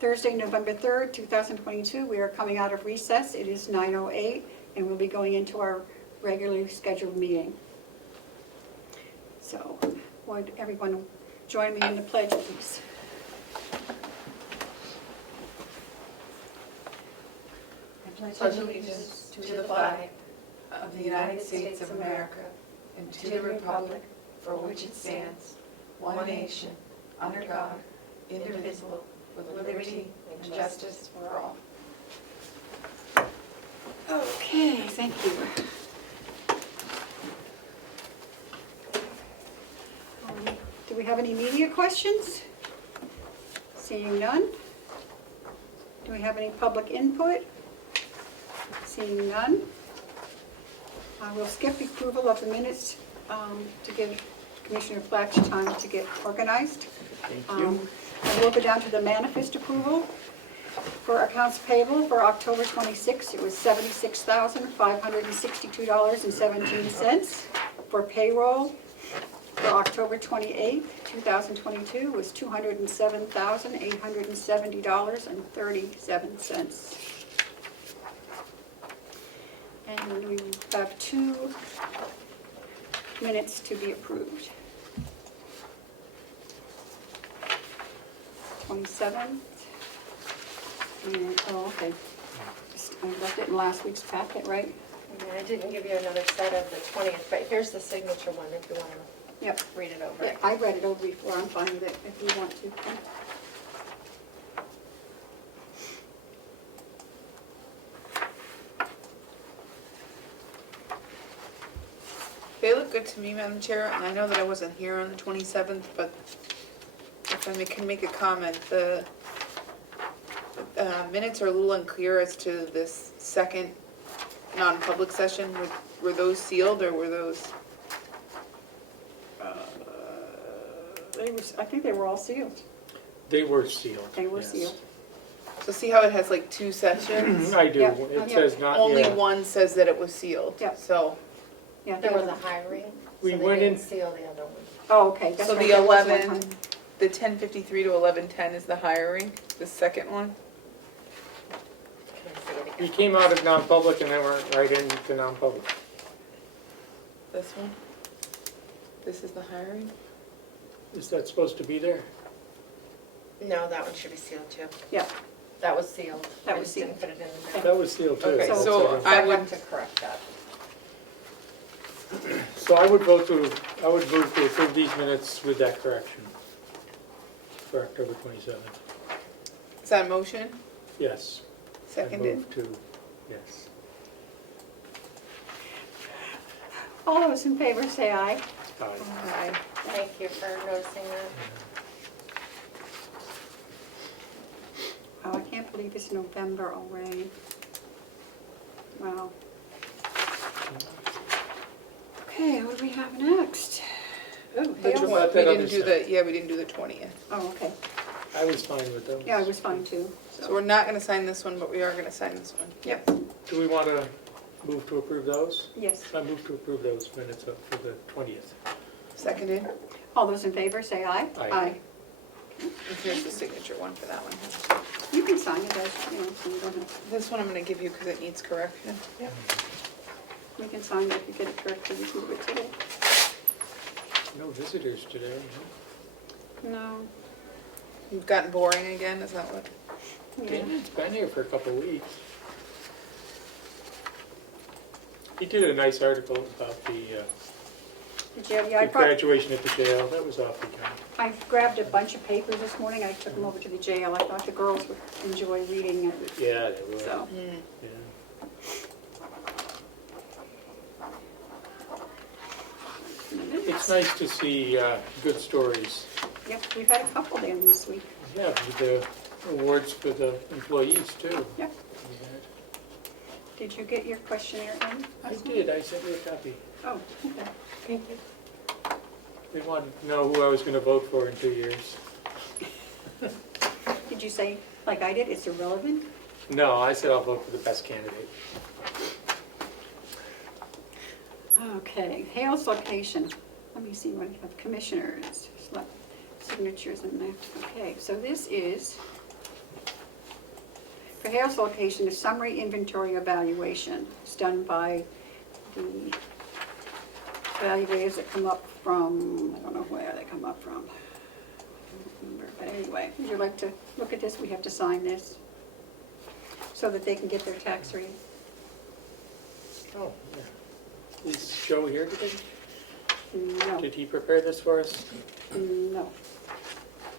Thursday, November 3rd, 2022. We are coming out of recess. It is 9:08, and we'll be going into our regularly scheduled meeting. So, would everyone join me in the pledge, please? Pledge allegiance to the flag of the United States of America and to the republic for which it stands, one nation, under God, indivisible, with liberty and justice for all. Okay, thank you. Do we have any media questions? Seeing none. Do we have any public input? Seeing none. I will skip the approval of the minutes to give Commissioner Flax time to get organized. Thank you. I will go down to the manifest approval. For accounts payable for October 26th, it was $76,562.17. For payroll for October 28th, 2022 was $207,870.37. And we have 2 minutes to be approved. 27th. Oh, okay. I left it in last week's packet, right? Yeah, I didn't give you another set of the 20th, but here's the signature one if you want to Yep. read it over. Yeah, I read it over before. I'm fine with it if you want to. They look good to me, Madam Chair, and I know that I wasn't here on the 27th, but if I can make a comment, the minutes are a little unclear as to this second non-public session. Were those sealed or were those? I think they were all sealed. They were sealed. They were yes. sealed. So see how it has like 2 sessions? I do. Yeah. It says not Only yet. one says that it was sealed. Yeah. So, Yeah, There was a were- hiring, We so they went in- didn't seal the other one. Oh, okay. That's so right, the there was one 11, time. the 10:53 to 11:10 is the hiring, the second one. Can I see it We again? came out of non-public and then went right into non-public. This one. This is the hiring. Is that supposed to be there? No, that one should be sealed too. Yeah. That was sealed. That I was just didn't sealed. put it in the minute. That was sealed too. Okay, So- so That's I I would, have to correct that. So I would move to approve these minutes with that correction for October 27th. is that a motion? Yes. I Seconded? move to, yes. All those in favor say aye. Aye. Aye. Thank you for noticing that. Oh, I can't believe it's November already. Wow. Okay, what do we have next? Oh, Which Hale. one? About We that didn't other do stuff. we didn't do the 20th. Oh, okay. I was fine with those. Yeah, I was fine too. So we're not gonna sign this one, but we are gonna sign this one. Yep. Do we want to move to approve those? Yes. I move to approve those minutes up for the 20th. Seconded. All those in favor say aye. Aye. And here's the signature one for that one. You can sign it as, you know, so you don't have, This one I'm gonna give you because it needs correction. we can sign it if you get it corrected, you can do it today. No visitors today, huh? No. You've gotten boring again, is that what? Yeah. It's been here for a couple of weeks. He did a nice article about the Did you, yeah, graduation at the jail. That was awfully kind. I grabbed a bunch of papers this morning. I took them over to the jail. I thought the girls would enjoy reading it, Yeah, they were. so. Mm. Yeah. It's nice to see good stories. Yep, we've had a couple then this week. Yeah, with the awards for the employees too. Yep. We had. Did you get your questionnaire in? I did, I sent you a copy. Oh, okay. Thank you. They wanted to know who I was going to vote for in 2 years. Did you say, like I did, it's irrelevant? No, I said I'll vote for the best candidate. Okay, Hale's location. Let me see what I have. Commissioners, select signatures and that. Okay, so this is For Harrow's location, a summary inventory evaluation is done by the evaluators that come up from, I don't know where they come up from. I don't remember, but anyway, would you like to look at this? We have to sign this so that they can get their tax rate. Oh, yeah. Is Joe here today? No, Did he prepare this for us? no,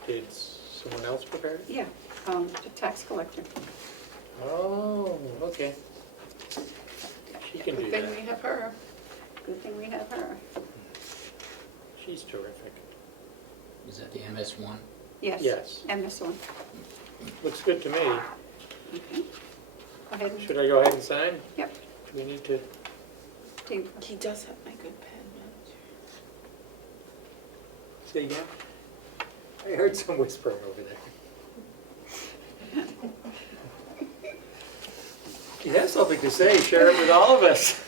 Did someone else prepare it? yeah, the tax collector. Oh, okay. She can do Good thing that. we have her. Good thing we have her. She's terrific. Is that the MS1? Yes. Yes. And this one. Looks good to me. Okay. Go ahead and, Should I go ahead and sign? yep, Do we need to? do, He does have my good pen, Say again? I heard some whispering over there. You have something to say, share it with all of us.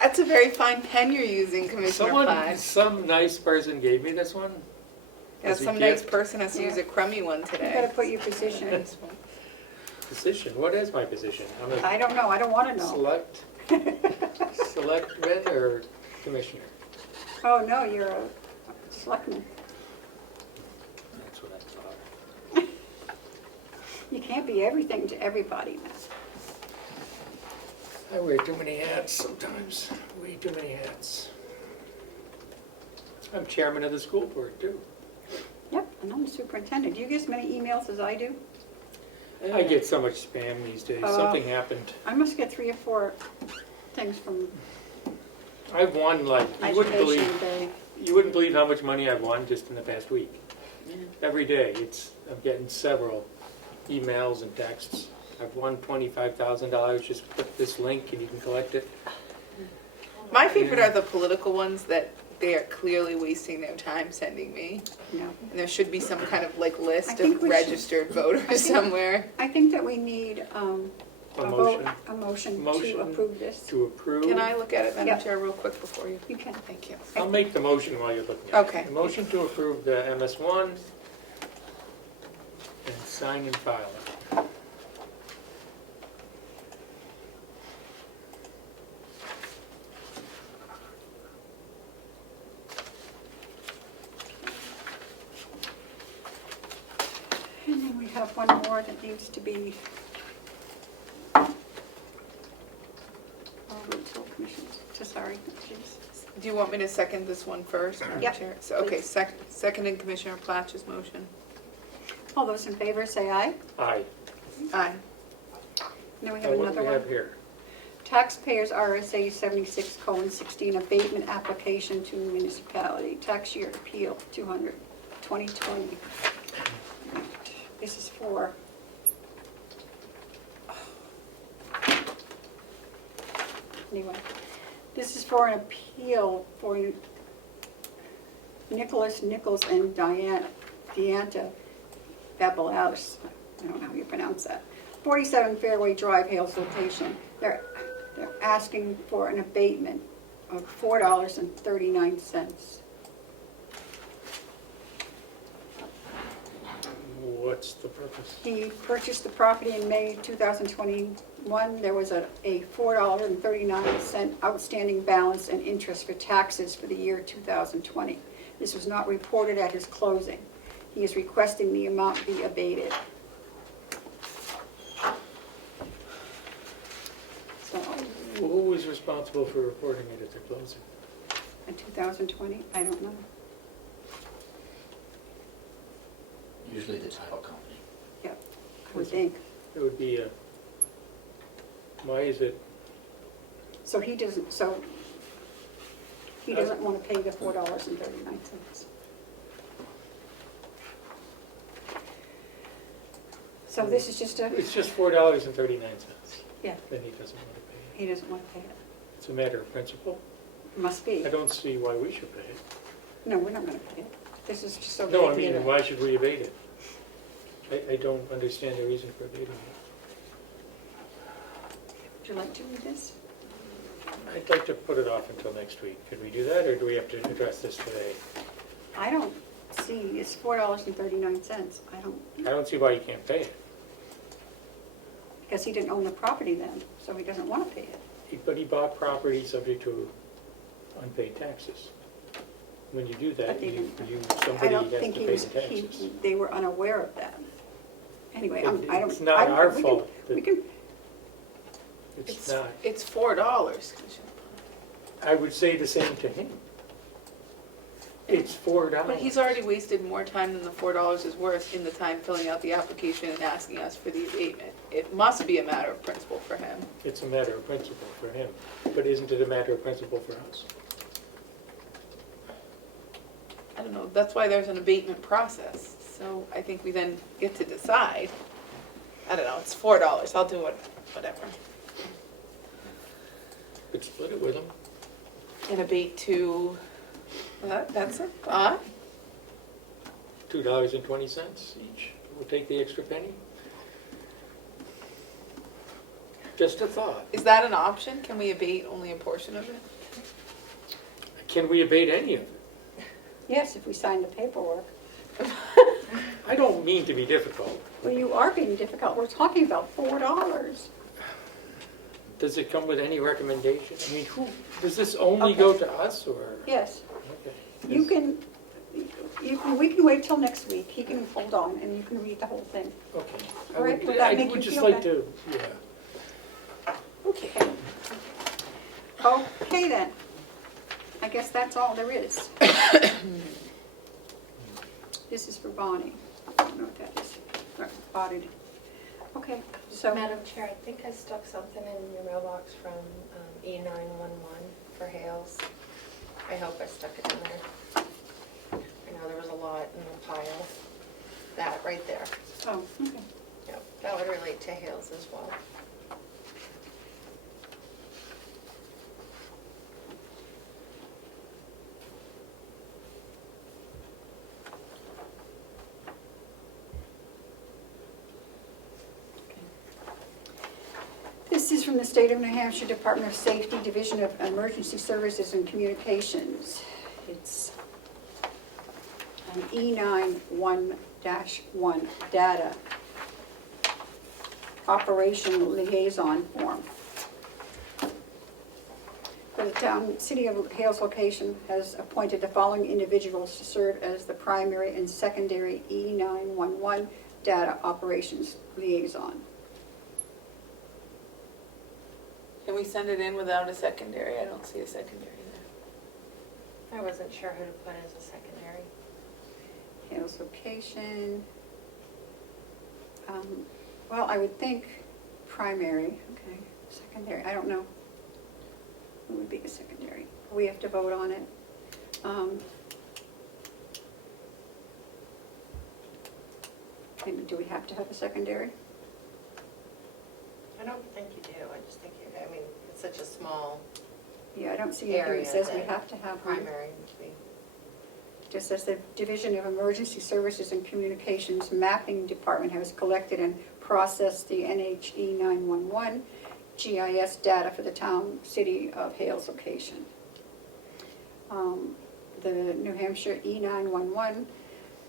That's a very fine pen you're using, Commissioner Platt. Some nice person gave me this one. Yeah, as a some nice gift. person has to use a crummy one you today. gotta put your position. Position, what is my position? I'm a I don't know, I don't wanna know. selectman or commissioner? Oh, no, you're a selectman. That's what I thought. You can't be everything to everybody, man. I wear too many hats sometimes, way too many hats. I'm chairman of the school board too. Yep, and I'm the superintendent. Do you get as many emails as I do? I get so much spam these days, something happened. I must get 3 or 4 things from I've won like, Education Day. you wouldn't believe how much money I've won just in the past week. Every day, I'm getting several emails and texts. I've won $25,000, just click this link and you can collect it. My favorite are the political ones that they are clearly wasting their time sending me. No. And there should be some kind of like I list think of we should- registered voters somewhere. I think that we need A vote, motion a motion to Motion. approve this. to approve. Can I look at it, Madam Yeah. Chair, real quick before you? You can. Thank you. I'll make the motion while you're looking at it. Okay. A motion to approve the MS1 and sign and file it. And then we have one more that needs to be. Commissioners, sorry, jeez. Do you want me to second this one first, Madam Yep, Chair? So, okay, please. seconding Commissioner Platch's motion. All those in favor say aye. Aye. Aye. Then we have Now, what do another we one. have here? Taxpayers RSA 76:16 abatement application to municipality, tax year appeal 2020. This is for, anyway, this is for an appeal for Nicholas Nichols and Deanta Babalaus, I don't know how you pronounce that, 47 Fairway Drive, Hales location. They're asking for an abatement of $4.39. What's the purpose? He purchased the property in May 2021. There was a $4.39 outstanding balance and interest for taxes for the year 2020. This was not reported at his closing. He is requesting the amount be abated. So, Who was responsible for reporting it at the closing? in 2020, I don't know. Usually the title company. Yeah, I would think. It would be a, why is it, So he doesn't want to pay the $4.39. So this is just a, it's just $4.39. yeah, Then he doesn't want to pay it. he doesn't want to pay it. It's a matter of principle. Must be. I don't see why we should pay it. No, we're not going to pay it. This is just so. No, I they mean, can- why should we abate it? I don't understand the reason for abating it. Would you like to read this? I'd like to put it off until next week. Could we do that, or do we have to address this today? I don't see, it's $4.39. I don't, I don't see why you can't pay it. because he didn't own the property then, so he doesn't want to pay it. But he bought property subject to unpaid taxes. When you do that, But they you, didn't- I somebody don't has to think pay he the was, taxes. they were unaware of that. Anyway, I don't. It's not our we can- fault We that- can, It's not. It's $4. I would say the same to him. It's $4. But he's already wasted more time than the $4 is worth in the time filling out the application and asking us for the abatement. It must be a matter of principle for him. It's a matter of principle for him, but isn't it a matter of principle for us? I don't know, that's why there's an abatement process. So I think we then get to decide. I don't know, it's $4, I'll do it, whatever. Could split it with him. And abate to, that's it, $2.20 each. We'll take the extra penny. Just a thought. Is that an option? Can we abate only a portion of it? Can we abate any of it? yes, if we sign the paperwork. I don't mean to be difficult. Well, you are being difficult. We're talking about $4. Does it come with any recommendation? I mean, does this only go to us, or? Yes, Okay. you can, we can wait till next week. He can hold on and you can read the whole thing. Okay. All right, would that make I would you just feel like better? to, yeah. Okay. Okay then. I guess that's all there is. This is for Bonnie. I don't know what that is. Audited. Okay, so, Madam Chair, I think I stuck something in your mailbox from E911 for Hales. I hope I stuck it in there. I know there was a lot in the pile. That right there. oh, okay. Yep, that would relate to Hales as well. This is from the State of New Hampshire Department of Safety, Division of Emergency Services and Communications. It's an E91-1 data operation liaison form. For the town, City of Hales location has appointed the following individuals to serve as the primary and secondary E911 data operations liaison. Can we send it in without a secondary? I don't see a secondary there. I wasn't sure who to put as a secondary. Hales location. Well, I would think primary, okay, secondary, I don't know. Who would be a secondary? We have to vote on it. And do we have to have a secondary? I don't think you do, I just think you, I mean, it's such a small Yeah, I don't see anything area that says we that have to have one. primary would be. Just as the Division of Emergency Services and Communications Mapping Department has collected and processed the NHE 911 GIS data for the town, City of Hales location. The New Hampshire E911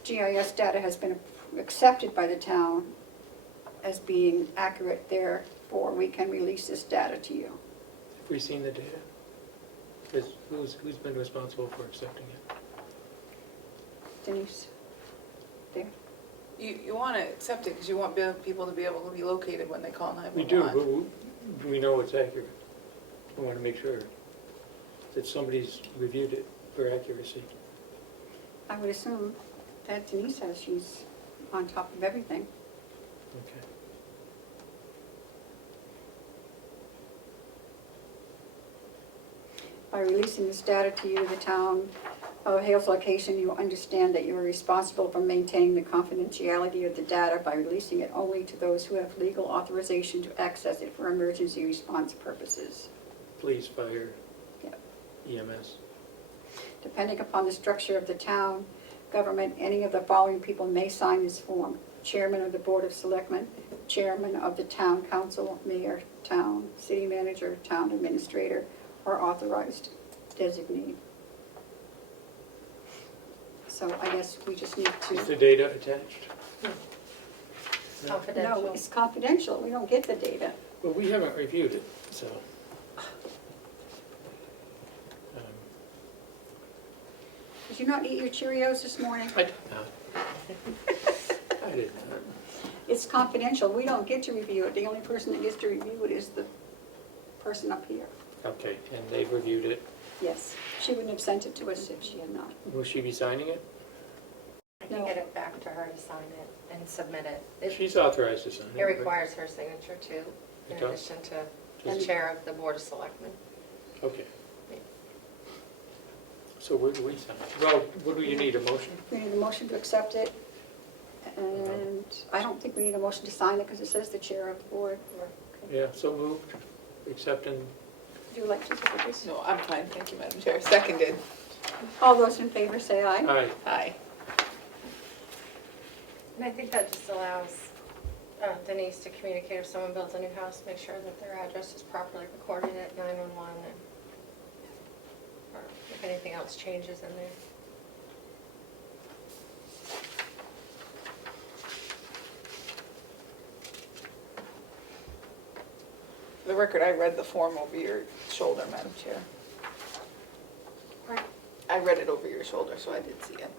GIS data has been accepted by the town as being accurate, therefore we can release this data to you. Have we seen the data? Who's been responsible for accepting it? Denise? There? You want to accept it because you want people to be able to be located when they call 911. We do, but we know it's accurate. We want to make sure that somebody's reviewed it for accuracy. I would assume that Denise says she's on top of everything. Okay. By releasing this data to you, the town of Hales location, you understand that you are responsible for maintaining the confidentiality of the data by releasing it only to those who have legal authorization to access it for emergency response purposes. Police, fire, Yep. EMS. Depending upon the structure of the town government, any of the following people may sign this form: Chairman of the Board of Selectmen, Chairman of the Town Council, Mayor, Town, City Manager, Town Administrator, or authorized designee. So I guess we just need Is to, the data attached? No. Confidential. No, it's confidential, we don't get the data. Well, we haven't reviewed it, so. Did you not eat your Cheerios this morning? I did not. I did not. It's confidential, we don't get to review it, the only person that gets to review it is the person up here. Okay, and they've reviewed it. Yes, she wouldn't have sent it to us if she had not. Will she be signing it? I can No. get it back to her to sign it and submit it. She's authorized to sign it. It requires her signature too, in It does? addition to the Just- chair of the Board of Selectmen. Okay. So where do we sign it? Well, what do you need, a motion? We need a motion to accept it, and I don't think we need a motion to sign it because it says the chair of the board. Yeah, so moved, accepting. Would you like to look at this? No, I'm fine, thank you, Madam Chair. Seconded. All those in favor say aye. Aye. Aye. And I think that just allows Denise to communicate if someone builds a new house, make sure that their address is properly recorded at 911, and or if anything else changes in there. For the record, I read the form over your shoulder, Madam Chair. Right. I read it over your shoulder, so I did see it.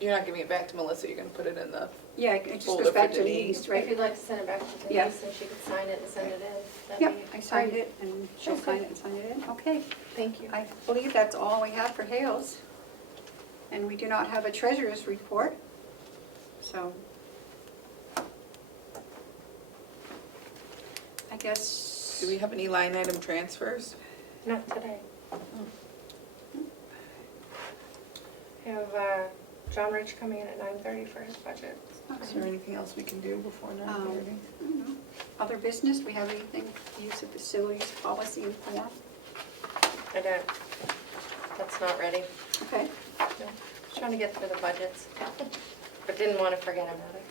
You're not giving it back to Melissa, you're gonna put it in the, Yeah, it just Folder goes for back to Denise. Denise, If right? you'd like to send it back to Yeah. Denise, and she could sign it and send it in. that'd Yep, be I signed great. it, and she'll Okay. sign it and sign it in. Okay, Thank you. I believe that's all we have for Hales. And we do not have a treasurer's report, so. I guess. do we have any line item transfers? Not today. We have John Rich coming in at 9:30 for his budget. Is there anything else we can do before 9:30? I don't know. Other business, we have anything, use of facilities, policy and form? I don't, that's not ready. Okay, No. Just trying to get through the budgets, but didn't want to forget about it.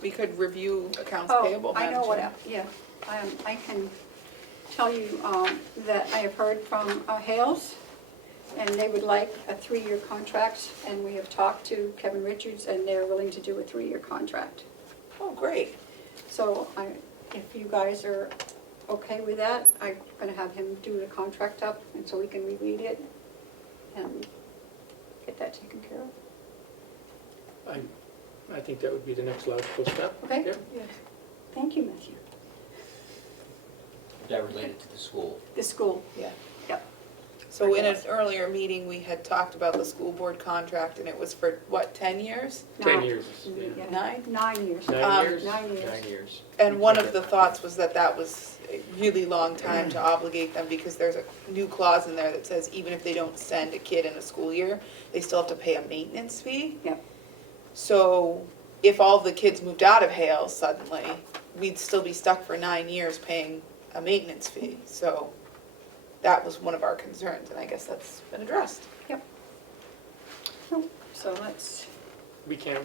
We could review accounts oh, payable, I Madam know what, Chair. yeah, I can tell you that I have heard from Hales, and they would like a 3-year contract, and we have talked to Kevin Richards, and they're willing to do a 3-year contract. Oh, great. So if you guys are okay with that, I'm gonna have him do the contract up, and so we can reread it and get that taken care of. I think that would be the next logical step. Okay? Yep. Yes. Thank you, Matthew. Is that related to the school? The school, Yeah. yep. So in an earlier meeting, we had talked about the school board contract, and it was for, what, 10 years? 10 Nine. years. Yeah. Yeah. 9? 9 years. 9 years? 9 years. 9 years. And one of the thoughts was that that was a really long time to obligate them, because there's a new clause in there that says even if they don't send a kid in a school year, they still have to pay a maintenance fee. Yep. So if all the kids moved out of Hale suddenly, we'd still be stuck for 9 years paying a maintenance fee. So that was one of our concerns, and I guess that's been addressed. Yep. So let's, We can't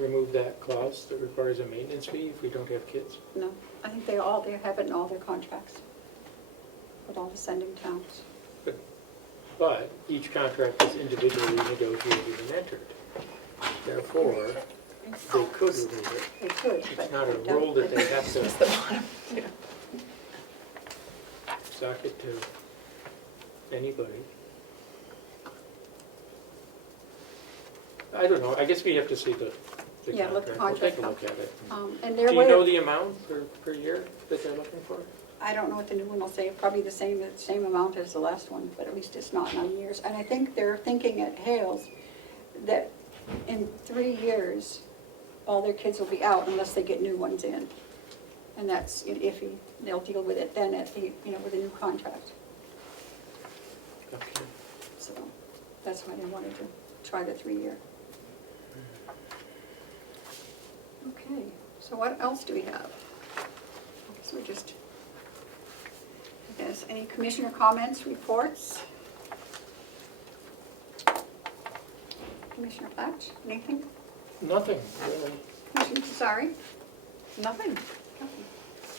remove that clause that requires a maintenance fee if we don't have kids? no, I think they have it in all their contracts with all the sending towns. But each contract is individually negotiated and entered. Therefore, they could remove it. They could, but. It's not a they don't. rule that they have to Just the bottom. Yeah. sock it to anybody. I don't know, I guess we have to see the Yeah, look the contract. We'll take a contract look at it. And Do their you way, know of- the amount per year that they're looking for? I don't know what the new one will say, probably the same amount as the last one, but at least it's not 9 years. And I think they're thinking at Hales that in 3 years, all their kids will be out unless they get new ones in. And that's iffy, they'll deal with it then at the, with a new contract. Okay. So that's why they wanted to try the 3-year. Okay, so what else do we have? So just, I guess, any commissioner comments, reports? Commissioner Patch, anything? Nothing, really. Commissioner Casari? Nothing. Nothing.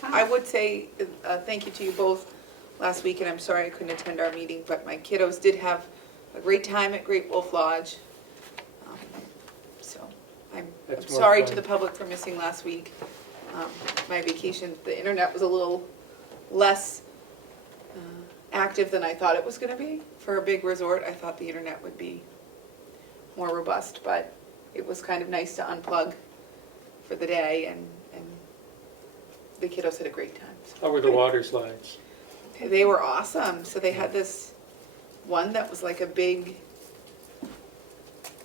I would say, thank you to you both last week, and I'm sorry I couldn't attend our meeting, but my kiddos did have a great time at Great Wolf Lodge. So, I'm That's more sorry to fun. the public for missing last week. My vacation, the internet was a little less active than I thought it was gonna be. For a big resort, I thought the internet would be more robust, but it was kind of nice to unplug for the day, and the kiddos had a great time. So How were the water slides? they were awesome. So they had this one that was like a big,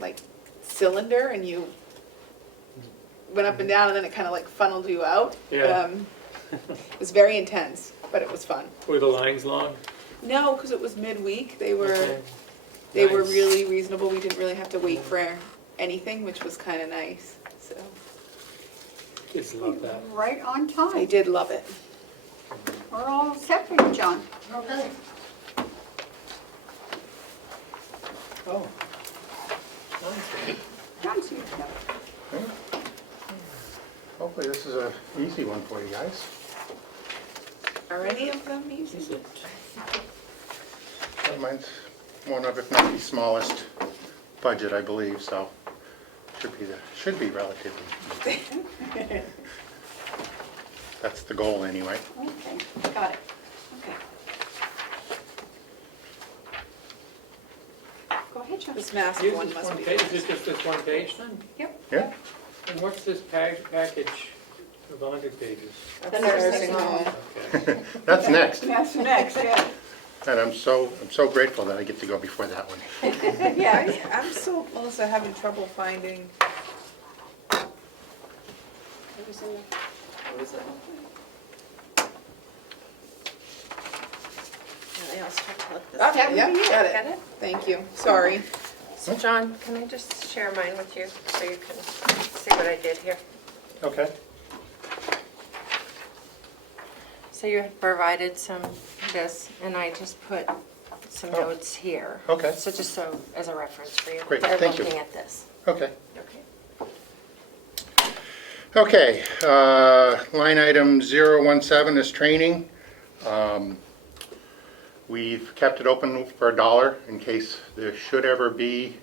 like, cylinder, and you went up and down, and then it kind of like funneled you out. Yeah. It was very intense, but it was fun. Were the lines long? No, because it was midweek. They were Okay. they were Nice. really reasonable. We didn't really have to wait for anything, which was kind of nice. So Kids love that. Right on I time. did love it. We're all set for you, John. Okay. Oh. John's here. Yeah. Hopefully this is an easy one for you guys. Are any of them easy? Is it? Mine's one of, if not the smallest budget, I believe, so should be relatively easy. That's the goal anyway. Okay, got it. Okay. Go ahead, John. This mask Is one this must one be. page? Is it just this one page then? Yep. Yeah? And what's this package of 100 pages? That's the nursing home. Okay. That's next. That's next, yeah. And I'm so grateful that I get to go before that one. Yeah, I'm still, Melissa, having trouble finding. What was in the, what was it? I also have to look this Okay, would yeah, be it. got Got it. it? Thank you, sorry. So John, can I just share mine with you so you can see what I did here? Okay. So you had provided some this, and I just put some Oh. notes here. Okay. So just so, as a reference for you. Great, They're thank you. looking at this. Okay. Okay. Okay, line item 017 is training. We've kept it open for $1 in case there should ever be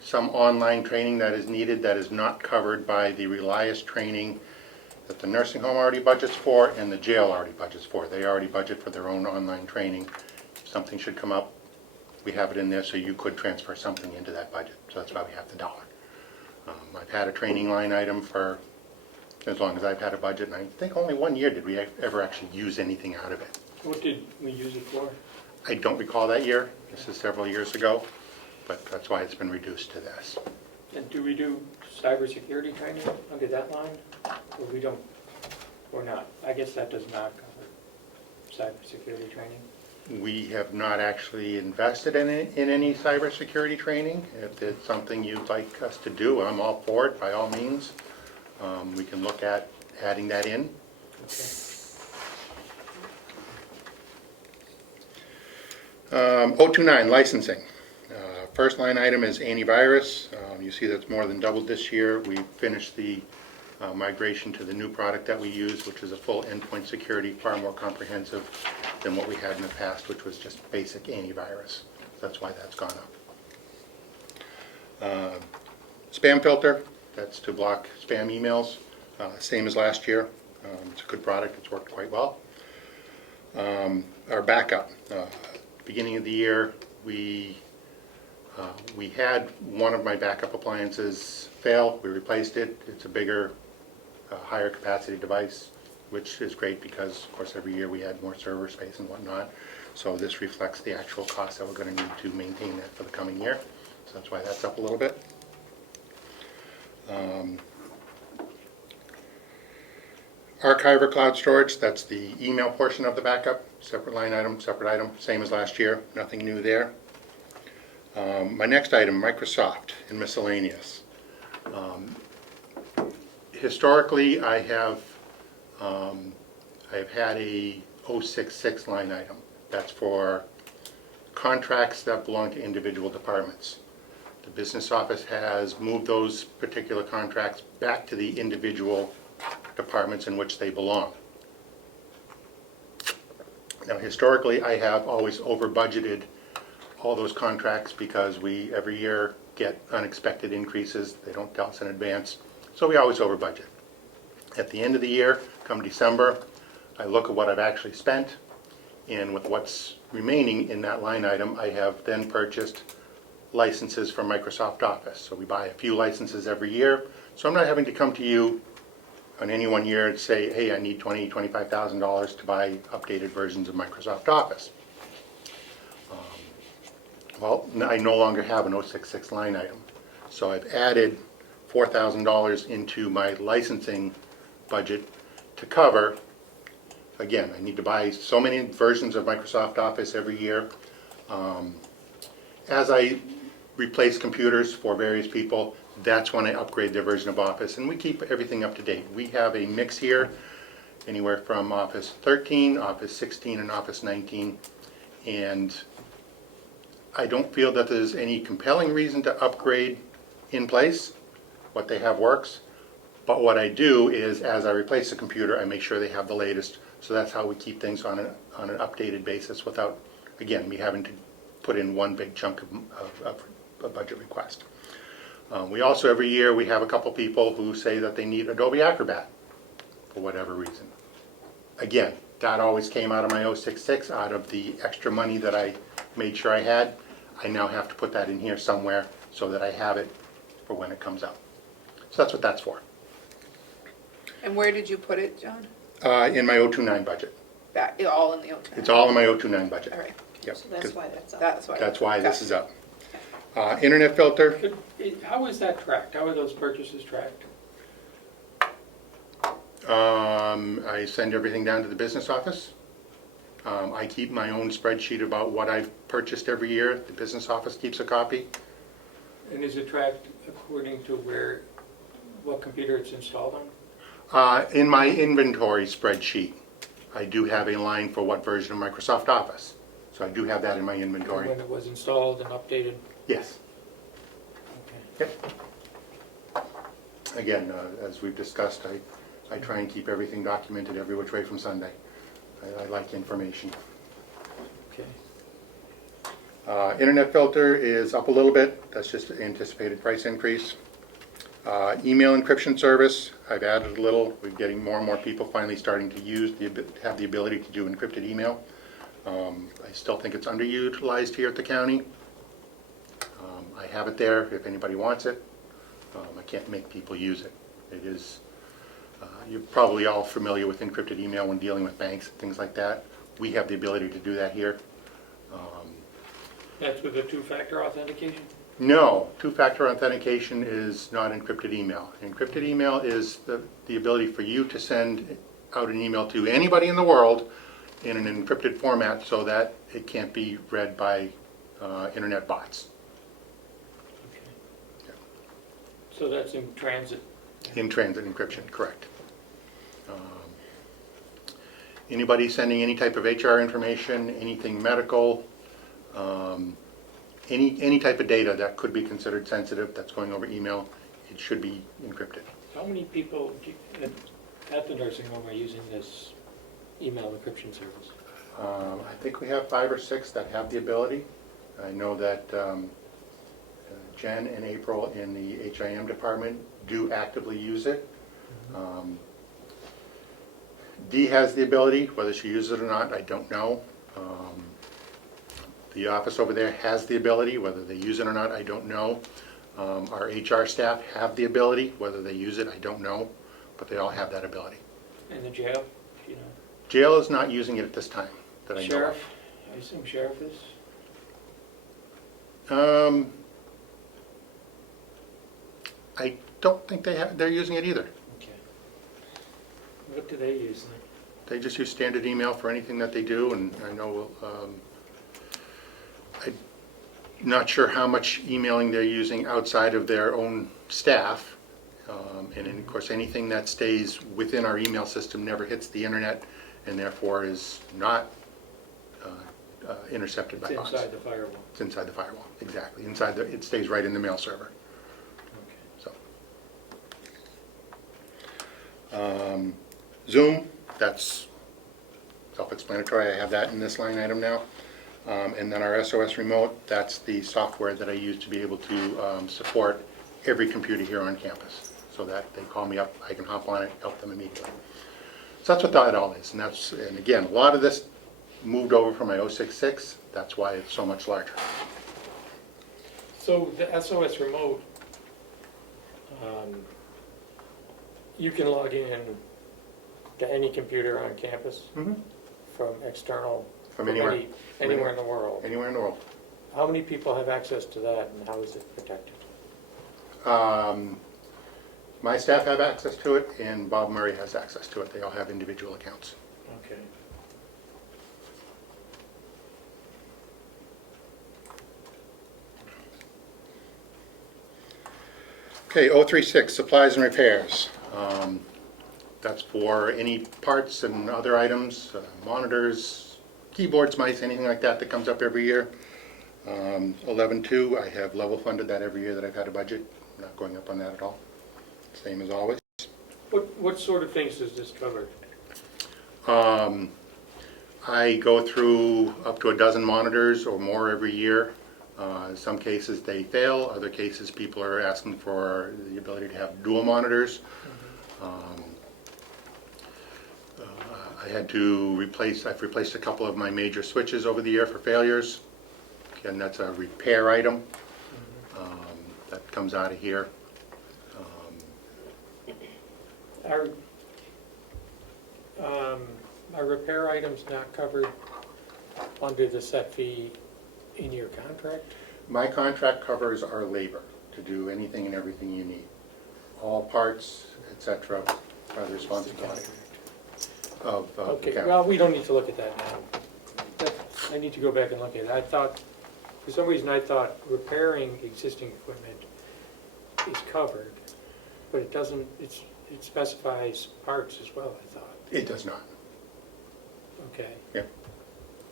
some online training that is needed that is not covered by the Relias training that the nursing home already budgets for and the jail already budgets for. They already budget for their own online training. If something should come up, we have it in there so you could transfer something into that budget. So that's why we have the $1. I've had a training line item for as long as I've had a budget, and I think only 1 year did we ever actually use anything out of it. What did we use it for? I don't recall that year. This is several years ago, but that's why it's been reduced to this. And do we do cybersecurity training under that line? Or we don't, or not? I guess that does not cover cybersecurity training. We have not actually invested in any cybersecurity training. If it's something you'd like us to do, I'm all for it, by all means. We can look at adding that in. Okay. 029, licensing. First line item is antivirus. You see that's more than doubled this year. We finished the migration to the new product that we use, which is a full endpoint security, far more comprehensive than what we had in the past, which was just basic antivirus. That's why that's gone up. Spam filter, that's to block spam emails, same as last year. It's a good product, it's worked quite well. Our backup. Beginning of the year, we had one of my backup appliances fail. We replaced it. It's a bigger, higher capacity device, which is great because, of course, every year we add more server space and whatnot. So this reflects the actual cost that we're going to need to maintain that for the coming year. So that's why that's up a little bit. Archiver cloud storage, that's the email portion of the backup. Separate line item, separate item, same as last year, nothing new there. My next item, Microsoft and miscellaneous. Historically, I have had a 066 line item. That's for contracts that belong to individual departments. The business office has moved those particular contracts back to the individual departments in which they belong. Now, historically, I have always over budgeted all those contracts because we, every year, get unexpected increases. They don't tell us in advance, so we always over budget. At the end of the year, come December, I look at what I've actually spent, and with what's remaining in that line item, I have then purchased licenses for Microsoft Office. So we buy a few licenses every year, so I'm not having to come to you on any one year and say, hey, I need $25,000 to buy updated versions of Microsoft Office. Well, I no longer have an 066 line item. So I've added $4,000 into my licensing budget to cover, again, I need to buy so many versions of Microsoft Office every year. As I replace computers for various people, that's when I upgrade their version of Office, and we keep everything up to date. We have a mix here, anywhere from Office 13, Office 16, and Office 19, and I don't feel that there's any compelling reason to upgrade in place. What they have works, but what I do is, as I replace the computer, I make sure they have the latest, so that's how we keep things on an updated basis without, again, me having to put in one big chunk of a budget request. We also, every year, we have a couple people who say that they need Adobe Acrobat for whatever reason. Again, that always came out of my 066, out of the extra money that I made sure I had. I now have to put that in here somewhere so that I have it for when it comes out. So that's what that's for. And where did you put it, John? In my 029 budget. Back, all in the 029? It's all in my 029 budget. All right, Yep. So that's why that's up. that's why. That's why this is up. Internet filter, How is that tracked? How are those purchases tracked? I send everything down to the business office. I keep my own spreadsheet about what I've purchased every year. The business office keeps a copy. And is it tracked according to what computer it's installed on? In my inventory spreadsheet, I do have a line for what version of Microsoft Office. So I do have that in my And inventory. when it was installed and updated? Yes. Okay. Yep. Again, as we've discussed, I try and keep everything documented every which way from Sunday. I like information. Okay. Internet filter is up a little bit. That's just an anticipated price increase. Email encryption service, I've added a little. We're getting more and more people finally starting to have the ability to do encrypted email. I still think it's underutilized here at the county. I have it there if anybody wants it. I can't make people use it. It is, you're probably all familiar with encrypted email when dealing with banks and things like that. We have the ability to do that here. That's with a two-factor authentication? No, two-factor authentication is not encrypted email. Encrypted email is the ability for you to send out an email to anybody in the world in an encrypted format so that it can't be read by internet bots. Okay. So that's in transit? In transit encryption, correct. Anybody sending any type of HR information, anything medical, any type of data that could be considered sensitive that's going over email, it should be encrypted. How many people at the nursing home are using this email encryption service? I think we have 5 or 6 that have the ability. I know that Jen and April in the HIM department do actively use it. Dee has the ability, whether she uses it or not, I don't know. The office over there has the ability, whether they use it or not, I don't know. Our HR staff have the ability, whether they use it, I don't know, but they all have that ability. And the jail, you know? Jail is not using it at this time, that I know of. Sheriff? I assume sheriff is? I don't think they're using it either. Okay. What do they use then? They just use standard email for anything that they do, and I know, I'm not sure how much emailing they're using outside of their own staff. And then, of course, anything that stays within our email system never hits the internet and therefore is not intercepted by bots. It's inside the firewall. It's inside the firewall, exactly. It stays right in the mail server. Okay. So, Zoom, that's self-explanatory. I have that in this line item now. And then our SOS remote, that's the software that I use to be able to support every computer here on campus. So that they call me up, I can hop on it, help them immediately. So that's what that all is. And again, a lot of this moved over from my 066. That's why it's so much larger. So the SOS remote, you can log in to any computer on campus from external, From anywhere. anywhere in the world. Anywhere in the world. How many people have access to that, and how is it protected? My staff have access to it, and Bob Murray has access to it. They all have individual accounts. Okay. Okay, 036, supplies and repairs. That's for any parts and other items, monitors, keyboards, mice, anything like that that comes up every year. 11.2, I have level funded that every year that I've had a budget. I'm not going up on that at all. Same as always. What sort of things does this cover? I go through up to a dozen monitors or more every year. In some cases they fail, other cases people are asking for the ability to have dual monitors. I've replaced a couple of my major switches over the year for failures. Again, that's a repair item. That comes out of here. Are repair items not covered under the set fee in your contract? My contract covers our labor to do anything and everything you need. All parts, etc., are the responsibility of the Okay, county. well, we don't need to look at that now. I need to go back and look at it. I thought, for some reason, I thought repairing existing equipment is covered, but it doesn't, it specifies parts as well, I thought. It does not. Okay.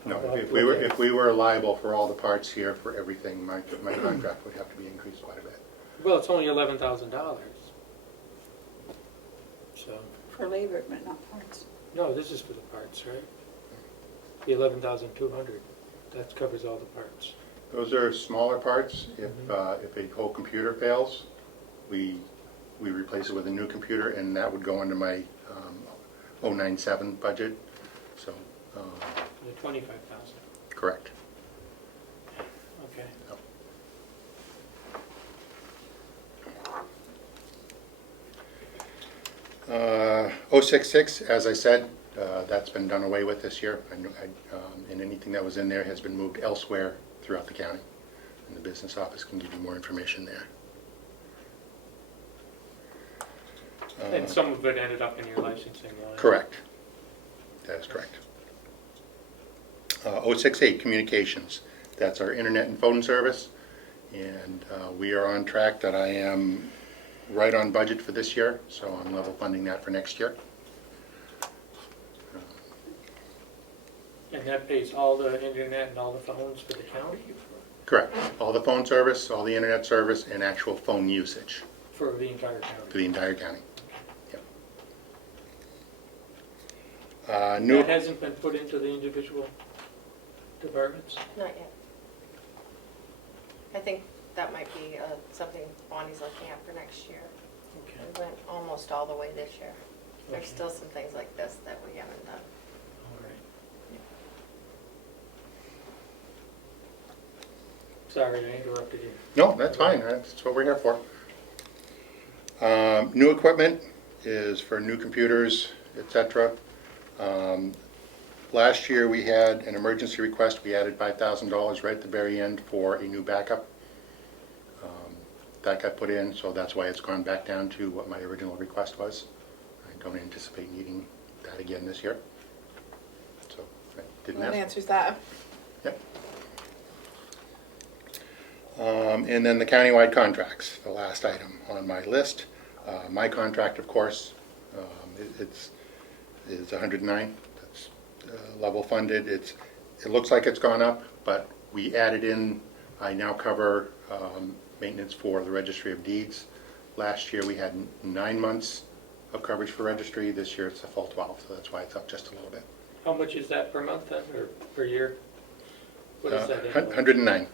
No, Well, if we were liable for all the parts here for everything, my contract would have to be increased quite a bit. Well, it's only $11,000. So, For labor, but not parts. no, this is for the parts, right? The 11,200, that covers all the parts. Those are smaller parts. If a whole computer fails, we replace it with a new computer, and that would go into my 097 budget. So, The 25,000, correct. okay. 066, as I said, that's been done away with this year, and anything that was in there has been moved elsewhere throughout the county. And the business office can give you more information there. And some of it ended up in your licensing line? Correct. That is correct. 068, communications. That's our internet and phone service. And we are on track that I am right on budget for this year, so I'm level funding that for next year. And that pays all the internet and all the phones for the county? Correct. All the phone service, all the internet service, and actual phone usage For the entire county? for the entire county. Yep. That hasn't been put into the individual departments? Not yet. I think that might be something Bonnie's looking at for next year. Okay. We went almost all the way this year. There's Okay. still some things like this that we haven't done. All right. Sorry, I interrupted you. No, that's fine. That's what we're here for. New equipment is for new computers, etc. Last year we had an emergency request. We added $5,000 right at the very end for a new backup. That got put in, so that's why it's gone back down to what my original request was. I don't anticipate needing that again this year. So I didn't That ask. answers that. Yep. And then the countywide contracts, the last item on my list. My contract, of course, is 109. That's level funded. It looks like it's gone up, but we added in, I now cover maintenance for the Registry of Deeds. Last year we had 9 months of coverage for registry. This year it's a full 12, so that's why it's up just a little bit. How much is that per month then, or per year? What is that annually? 109.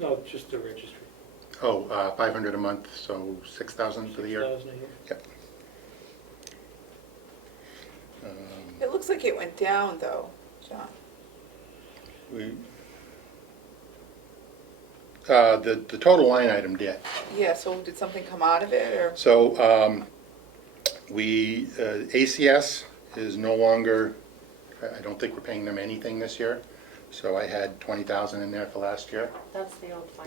No, just the registry. Oh, 500 a month, so 6,000 for the year. 6,000 a year? Yep. It looks like it went down though, John. The total line item did. Yeah, so did something come out of it or? So ACS is no longer, I don't think we're paying them anything this year. So I had 20,000 in there for last year. That's the old fund.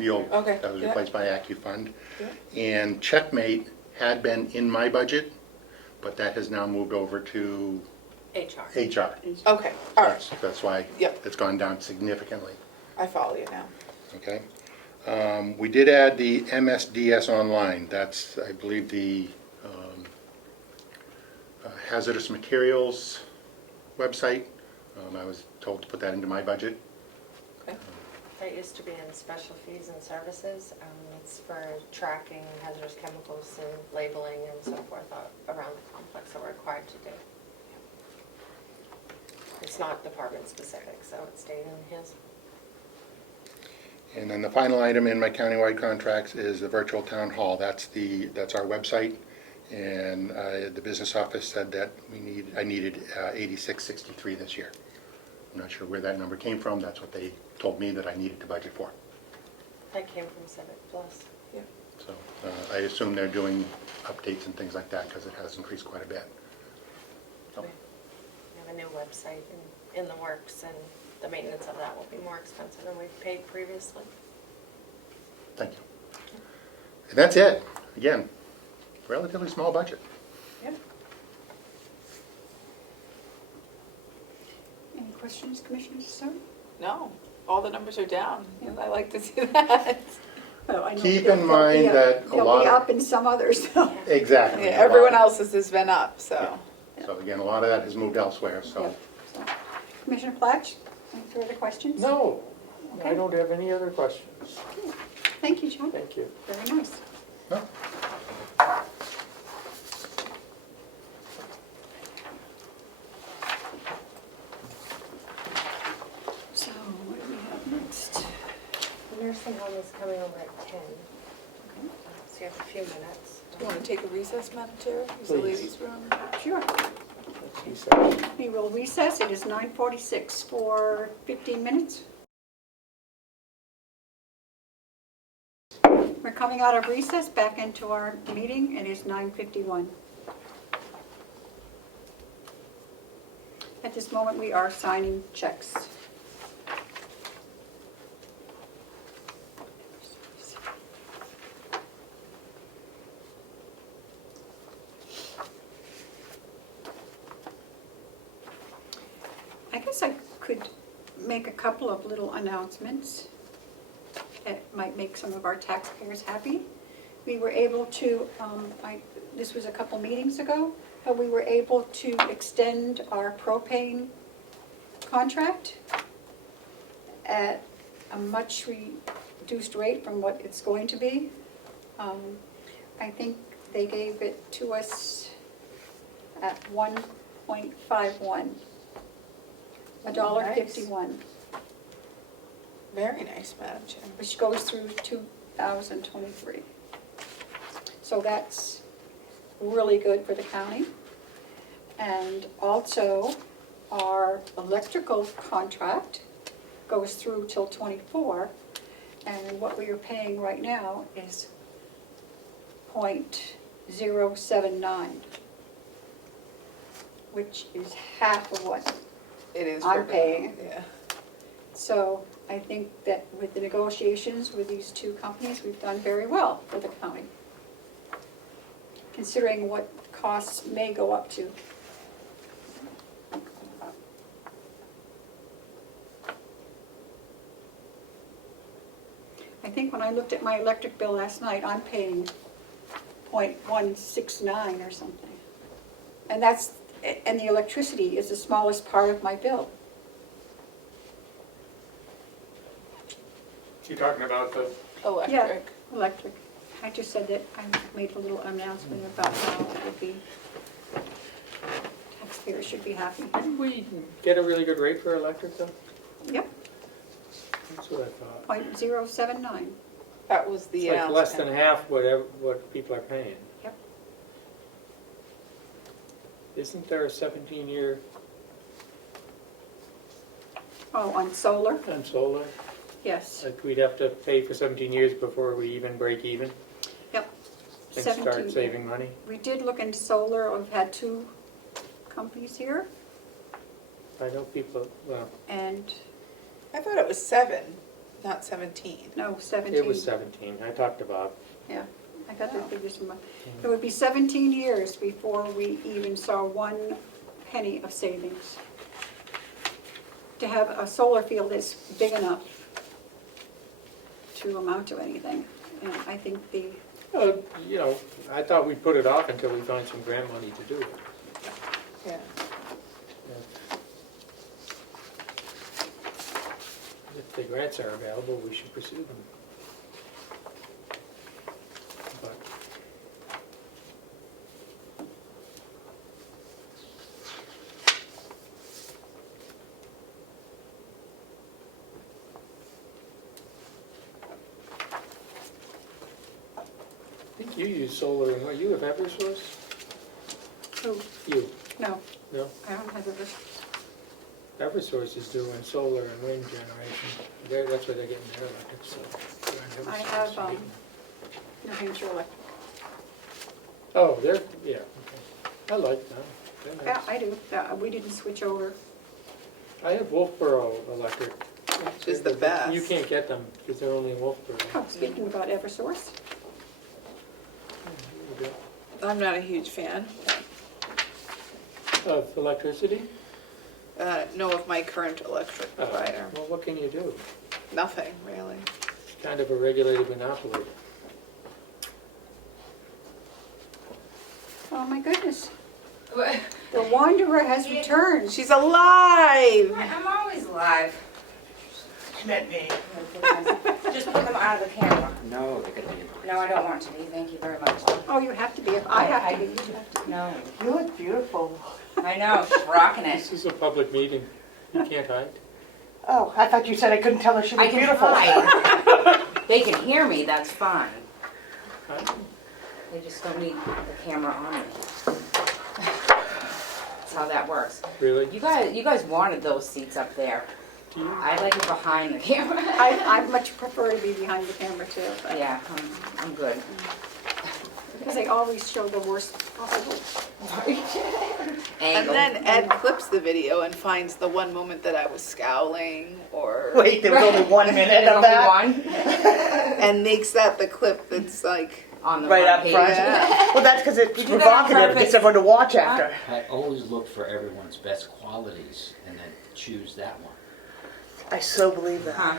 The old, Okay, that was yeah. replaced by AccuFund. Yeah. And Checkmate had been in my budget, but that has now moved over to HR. HR. Okay, all right, That's why Yep. it's gone down significantly. I follow you now. Okay. We did add the MSDS online. That's, I believe, the hazardous materials website. I was told to put that into my budget. Okay. That used to be in special fees and services. It's for tracking hazardous chemicals and labeling and so forth around the complex that we're required to do. It's not department specific, so it stayed in his. And then the final item in my countywide contracts is the virtual town hall. That's our website. And the business office said that I needed 8663 this year. I'm not sure where that number came from. That's what they told me that I needed to budget for. That came from Civic Plus. Yeah. So I assume they're doing updates and things like that because it has increased quite a bit. We have a new website in the works, and the maintenance of that will be more expensive than we've paid previously. Thank you. And that's it. Again, relatively small budget. Yeah. Any questions, Commissioner Sir? No, all the numbers are down. Yeah. I like to see that. Well, I know Keep they'll- in mind they'll be that a They'll lot be of- up in some others, so. Exactly. Yeah, A lot- everyone else's has been up, so. So again, a lot of that has moved elsewhere, so. Yeah, so. Commissioner Platch, any further questions? No, I Okay. don't have any other questions. Thank you, John. Thank you. Very nice. No. So what do we have next? The nursing home is coming over at 10, so you have a few minutes. Do you want to take a recess, Madam Chair? Use the Please. ladies' room? Sure. Let's see, so- We will recess. It is 9:46 for 15 minutes. We're coming out of recess, back into our meeting. It is 9:51. At this moment, we are signing checks. I guess I could make a couple of little announcements that might make some of our taxpayers happy. We were able to, this was a couple meetings ago, but we were able to extend our propane contract at a much reduced rate from what it's going to be. I think they gave it to us at 1.51. $1.51, Very nice, Madam Chair. which goes through 2023. So that's really good for the county. And also, our electrical contract goes through till '24, and what we are paying right now is .079, which is half of what. It is. I'm for- paying. Yeah. So I think that with the negotiations with these two companies, we've done very well for the county, considering what costs may go up to. I think when I looked at my electric bill last night, I'm paying .169 or something. And and the electricity is the smallest part of my bill. You talking about the, Electric. Electric. I just said that I made a little announcement about how it would be taxpayers should be happy. Didn't we get a really good rate for electric though? Yep, That's what I thought. .079. That was the It's like less announcement. than half what people are paying. Yep. Isn't there a 17-year Oh, on solar, on solar? yes, Like we'd have to pay for 17 years before we even break even yep. and start 17. saving money? We did look into solar, we've had 2 companies here, I know people, well, and, I thought it was 7, not 17. no, 17. it was 17. I talked to Bob. Yeah, I got the figures from, it would be 17 years before we even saw 1 penny of savings. To have a solar field that's big enough to amount to anything. And I think the, You know, I thought we'd put it off until we find some grant money to do it. Yeah. If the grants are available, we should pursue them. But I think you use solar, and what, you have Eversource? who, You, no, no? I don't have it. Eversource is doing solar and wind generation. That's where they're getting their electric, so. they're on I Eversource. have, New Hampshire Electric. Oh, they're, yeah, okay. I like them. They're Yeah, nice. I do. We didn't switch over. I have Wolfboro Electric. Which is the best. You can't get them because they're only in Wolfboro. Oh, speaking about Eversource, There I'm not a huge fan. you go. Of electricity? No, of my current electric Oh, provider. Well, what can you do? Nothing, really. It's kind of a regulated monopoly. oh my goodness, What? the Wanderer has returned. She's alive! I'm always live. She meant me. Just put them out of the camera. No, they're gonna be. No, I don't want to be. Thank you very much. Oh, you have to be, if I have to be, you have to be. No, You look beautiful. I know, she's rocking it. This is a public meeting. You can't hide. Oh, I thought you said I couldn't tell her she was I can beautiful. hide. They can hear me, that's fine. Hide. They just don't need the camera on me. That's how that works. Really? You guys wanted those seats up there. Do you? I like it behind the camera. I much prefer to be behind the camera too, but, Yeah, I'm good. because they always show the worst possible. And Angle. then Ed clips the video and finds the one moment that I was scowling or Wait, there was only 1 minute There's of only that? one and makes that the clip that's like on the Right front up page. front. Yeah. Well, that's because it's You do that on provocative. It purpose. gets everyone to watch after. I always look for everyone's best qualities and then choose that one. I so believe that. Huh.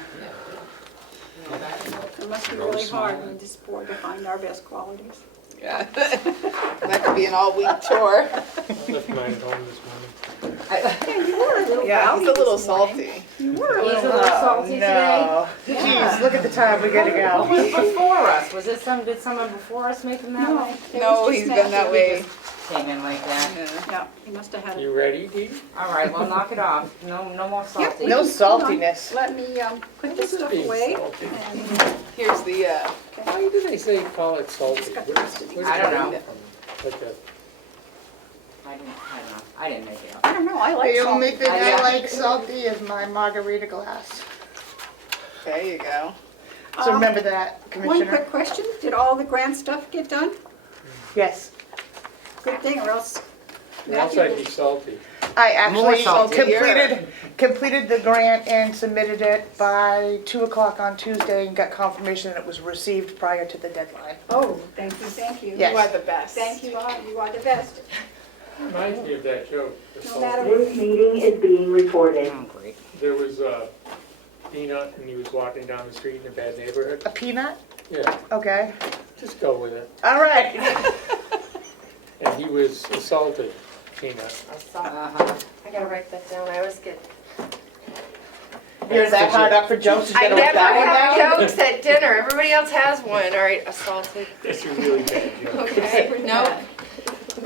It must be really hard in this board to find our best qualities. yeah. That could be an all-week chore. I left mine at home this morning. Yeah, you were a little Yeah, rowdy he's a little this morning. salty. You were a He's a little. little salty today. No. Jeez, look at the time. We gotta What go. was before us? Was it did someone before us make him that No, way? it No, was he's just been that naturally way. just- Came in like that. Yeah. Yeah, he must have had it. You ready, Dee? All right, well, knock it off. No more salty. No Hold on. saltiness. Let me put this stuff Being away. salty. And Here's the Why do they say call it salty? Just got the Where- rest of these. where's I don't that know. from? Like a I don't know. I didn't make it up. I don't know, I like The salt. only thing I I like salty is my margarita glass. there you go. So remember that, One Commissioner. quick question, did all the grant stuff get done? Yes. Good thing, or else Or else Matthew I'd be will- salty. I actually saltier. completed the grant and submitted it by 2 o'clock on Tuesday and got confirmation that it was received prior to the deadline. Oh, thank you, thank you. Yes. You are the best. Thank you, you are the best. Reminds me of that joke. the No salty. matter This meeting is being recorded. Oh, great. There was a peanut and he was walking down the street in a bad neighborhood. A peanut? Yeah, Okay. just go with it. All right. And he was assaulted, peanut. I saw, Uh-huh. I gotta write that down, I always get. You're that hard up for jokes. You I gotta never write that one have down? jokes at dinner, everybody else has one, all right, assaulted. That's a really bad joke. Okay, no,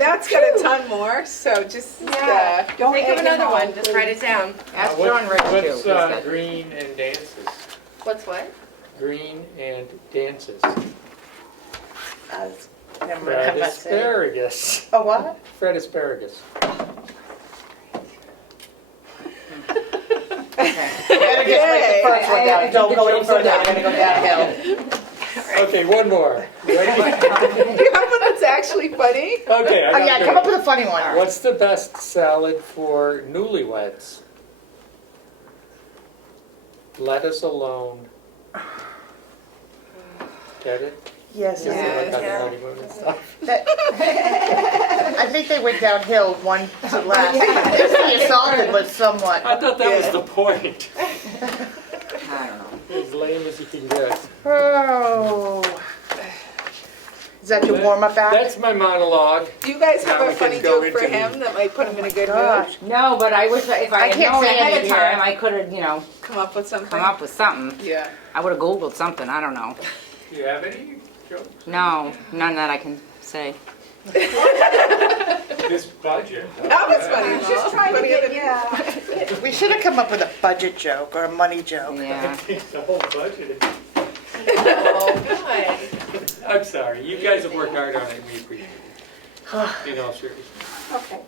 Matt's got a ton more, so just, Don't think of egg him another on, one, just write it down. Ask John Rick too. What's He's got- green and dances? What's what? Green and dances. Never mind, Fred I'm not saying. asparagus. Oh, what? Fred asparagus. Better just write the first one down, don't go any further, I'm gonna go downhill. Okay, one more. You ready? do you have one that's actually funny? Okay, I Oh, got yeah, it. come up with a funny one. What's the best salad for newlyweds? Lettuce alone. Get it? Yes, Is it yes. like on the honeymoon and stuff? I think they went downhill one to last. The assaulted was somewhat. I thought that was the point. I don't know. As lame as you can get. Oh. Is that your warm-up act? That's my monologue. Do you guys have Now a we can funny go joke for into- him that might put him in a good mood? Gosh. No, but I wish if I I had can't known say ahead any of time, here. I could have, you know, Come up with something? come up with something. Yeah. I would have Googled something, I don't know. Do you have any jokes? No, none that I can say. This budget. That was funny, I'm just Mom. trying to Funny get, other- yeah. We should have come up with a budget joke or a money joke. Yeah. The whole budget. Oh, good. I'm sorry, you guys have worked hard on it, and we appreciate it. In all seriousness. Okay,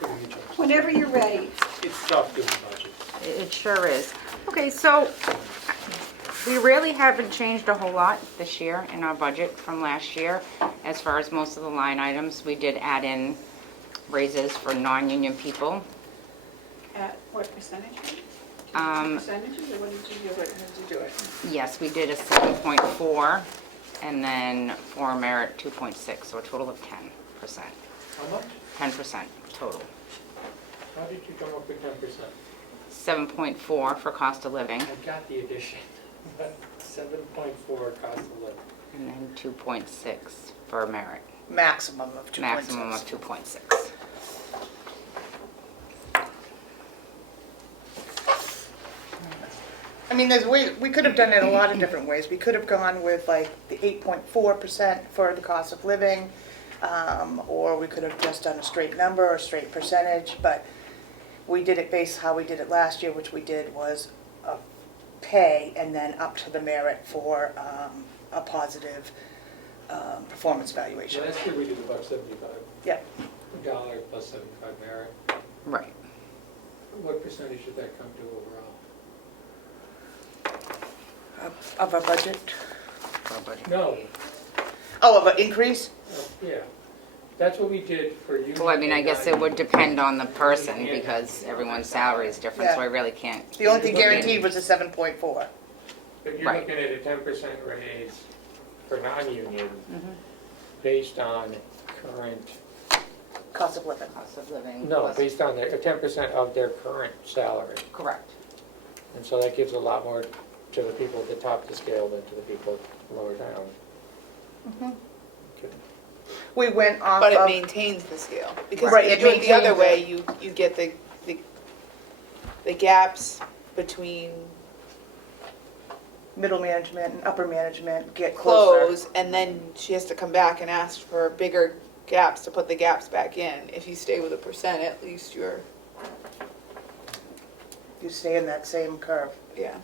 Putting the jokes. whenever you're ready. It's tough doing budgets. It sure is. Okay, so we really haven't changed a whole lot this year in our budget from last year. As far as most of the line items, we did add in raises for non-union people. At what percentage? Percentages, or what did you do? What did you do it? Yes, we did a 7.4, and then for merit 2.6, so a total of 10%. How much? 10% total. How did you come up with 10%? 7.4 for cost of living, I got the addition, but 7.4 cost of living. and then 2.6 for merit, Maximum of 2.6. maximum of 2.6. I mean, there's ways, we could have done it a lot of different ways. We could have gone with like the 8.4% for the cost of living, or we could have just done a straight number or straight percentage, but we did it based how we did it last year, which we did was a pay and then up to the merit for a positive performance valuation. Last year we did about 75. Yeah. $1 plus 75 merit. Right. What percentage did that come to overall? Of our budget? For a budget. No, Oh, of an increase? yeah. That's what we did for you. Well, I mean, I guess it would depend on the person, because everyone's salary is different, so I really can't. The only thing guaranteed was a 7.4. But you're Right. looking at a 10% raise for non-union Mm-hmm. based on current, Cost of living. Cost of living. no, plus- based on their, 10% of their current salary. Correct. And so that gives a lot more to the people at the top of the scale than to the people lower down. Okay. We went off But it of, maintains the scale. Because Right, if it you do it the other maintains way, you get the gaps between middle management and upper management get closer. close, and then she has to come back and ask for bigger gaps to put the gaps back in. If you stay with a percent, at least you're, You stay in that same curve. yeah.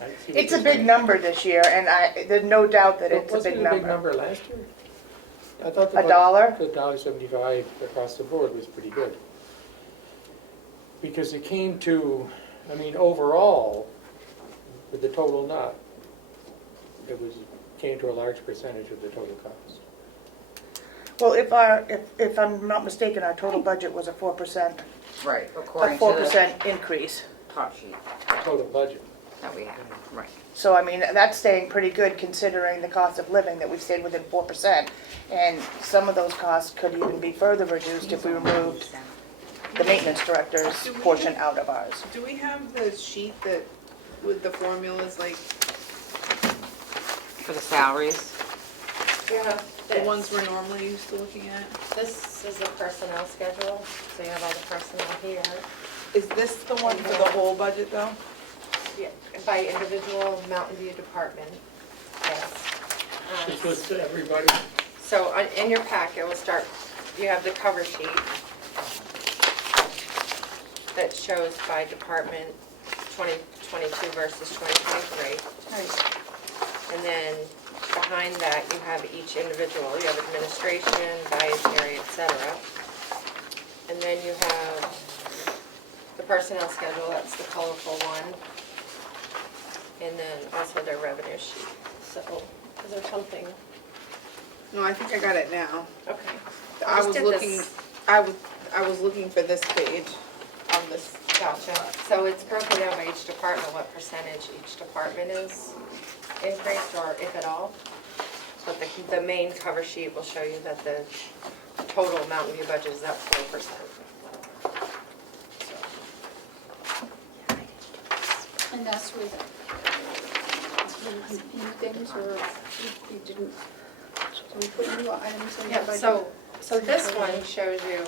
I see what It's a you're big saying. number this year, and there's no doubt that it's a Wasn't big it a big number. number last year? I thought A dollar? the $1.75 across the board was pretty good. Because it came to, I mean, overall, with the total nut, came to a large percentage of the total cost. Well, if I'm not mistaken, our total budget was a 4%, Right, a according to 4% increase. the top sheet Total budget. that we have, right. So, I mean, that's staying pretty good considering the cost of living, that we've stayed within 4%. And some of those costs could even be further reduced if we removed the maintenance director's portion out of ours. Do we have the sheet that, with the formulas, like, For the salaries, the This. ones we're normally used to looking at? This is the personnel schedule, so you have all the personnel here. Is this the one for the whole budget, though? Yeah, by individual Mountain View department, yes. Just list everybody. So in your packet, we'll start, you have the cover sheet that shows by department 2022 versus 2023. And then behind that, you have each individual. You have administration, dietary, etc. And then you have the personnel schedule, that's the colorful one. And then also their revenue sheet. So, is there something? No, I think I got it now. Okay. I just was did looking, this. I was looking for this page on this. Gotcha. So it's broken down by each department, what percentage each department is increased, or if at all. But the main cover sheet will show you that the total amount of your budget is up 4%. And that's with new things, or you didn't, so we put new items in the Yeah, budget? so this one shows you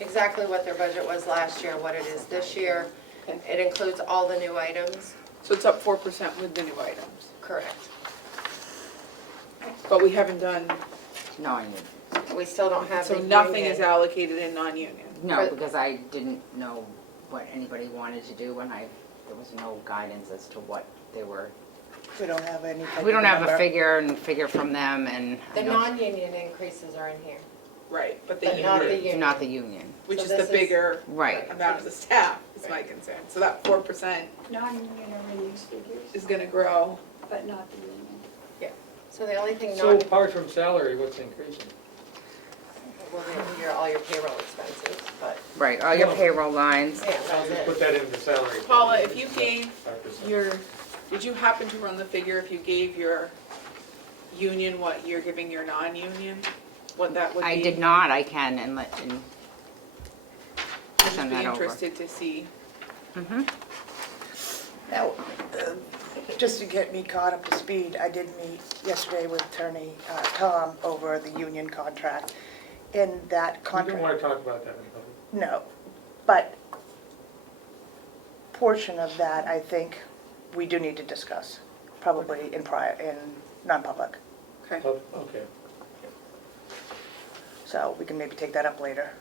exactly what their budget was last year, what it is this year. It includes all the new items. So it's up 4% with the new items. Correct. But we haven't done, Non-union. We still don't have the so nothing is union. allocated in non-union. No, because I didn't know what anybody wanted to do when there was no guidance as to what they were. We don't have any. type We don't of have a number. figure from them, and The non-union increases are in here. Right, but But not the union. not the union. which So is the this is- bigger Right. amount of the staff, is my concern. So that 4% Non-union are in these figures, is gonna grow. but not the union. So the only thing So not, apart from salary, what's increasing? well, all your payroll expenses, but, Right, all your Well- payroll lines. yeah, that's it. Put that in the salary. Paula, if you gave 5%. did you happen to run the figure if you gave your union what you're giving your non-union? What that would be? I did not, I can, and I'd just send be that over. interested to see. Mhm. Now, just to get me caught up to speed, I did meet yesterday with Attorney Tom over the union contract. In that You contract. don't want to talk about that in public. No, but portion of that, I think, we do need to discuss, probably in non-public. Okay. Oh, okay. So we can maybe take that up later.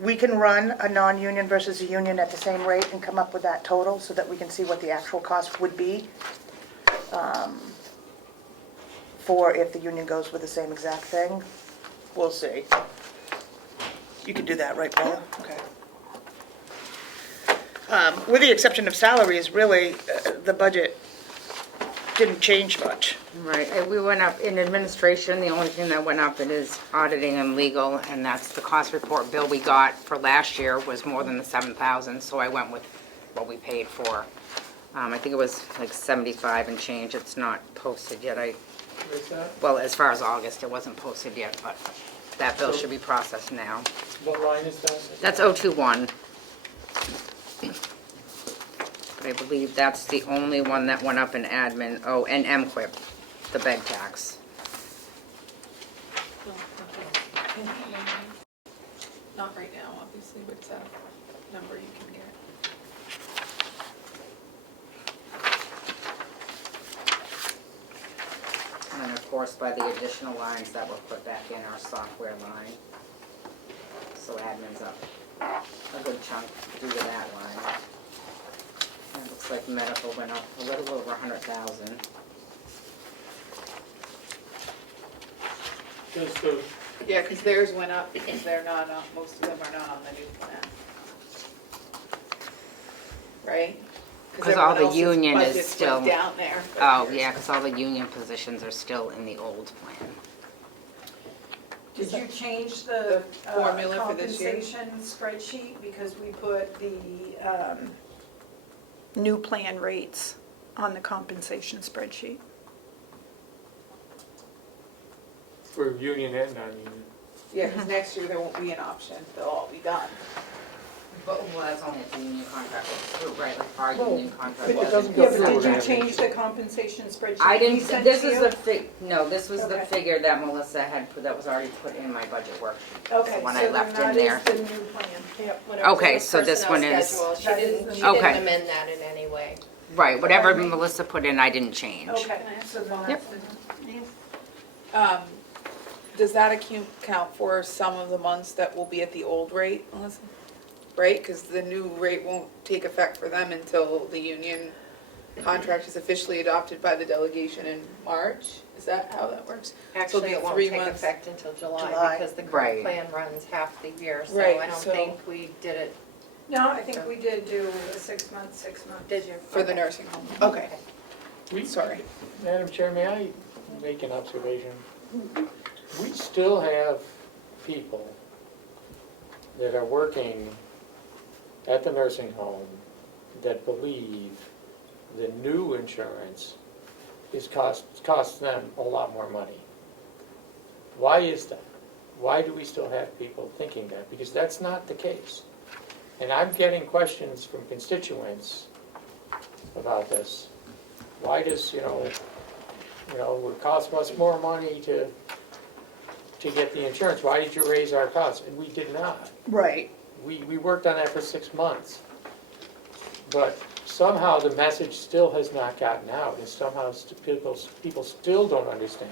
We can run a non-union versus a union at the same rate and come up with that total so that we can see what the actual cost would be for if the union goes with the same exact thing. We'll see. You can do that, right, Paula? Okay. With the exception of salaries, really, the budget didn't change much. Right, we went up in administration, the only thing that went up it is auditing and legal, and that's the cost report bill we got for last year was more than the 7,000, so I went with what we paid for. I think it was like 75 and change, it's not posted yet, Where's that? well, as far as August, it wasn't posted yet, but that bill should be processed now. What line is that? That's 021. But I believe that's the only one that went up in admin, oh, and MQuip, the bed tax. Not right now, obviously, but it's a number you can get. And then, of course, by the additional lines that were put back in our software line. So admin's up a good chunk due to that line. And it looks like medical went up a little over 100,000. Does the, Yeah, because theirs went up because they're not, most of them are not on the new plan. Right? 'Cause all the everyone else's union is budgets still- went down there. but Oh, yours- yeah, because all the union positions are still in the old plan. Did you change the formula for this year? compensation spreadsheet? Because we put the new plan rates on the compensation spreadsheet. for union and non-union? Yeah, because next year there won't be an option, they'll all be done. But, well, that's only if the union contract was through, right, like our Well, union contract but it wasn't doesn't go Yeah, through. but through. did you We're gonna change the compensation spreadsheet? I we didn't, sent this to is you? no, this was the Okay. figure that Melissa had, that was already put in my budget worksheet. That's Okay, the one so I then left in that there. is the new plan. Yep. Whatever's Okay, on the so this personnel one is- schedule, She That is didn't, the- she Okay. didn't amend that in any way. Right, whatever Melissa put in, I didn't change. Okay. Yep. Does that account for some of the months that will be at the old rate, Melissa? Right, because the new rate won't take effect for them until the union contract is officially adopted by the delegation in March? Is that how that works? So Actually, it'll it be won't 3 take months. effect until July July. because the Right. current plan runs half the year, so Right, I don't so- think we did it. No, I think we did do a 6 months. Did you? For the nursing home. Okay, We- sorry. Madam Chair, may I make an observation? We still have people that are working at the nursing home that believe the new insurance costs them a lot more money. Why is that? Why do we still have people thinking that? Because that's not the case. And I'm getting questions from constituents about this. Why does, it costs us more money to get the insurance? Why did you raise our costs? And we did not. Right. We worked on that for 6 months. But somehow the message still has not gotten out, and somehow people still don't understand.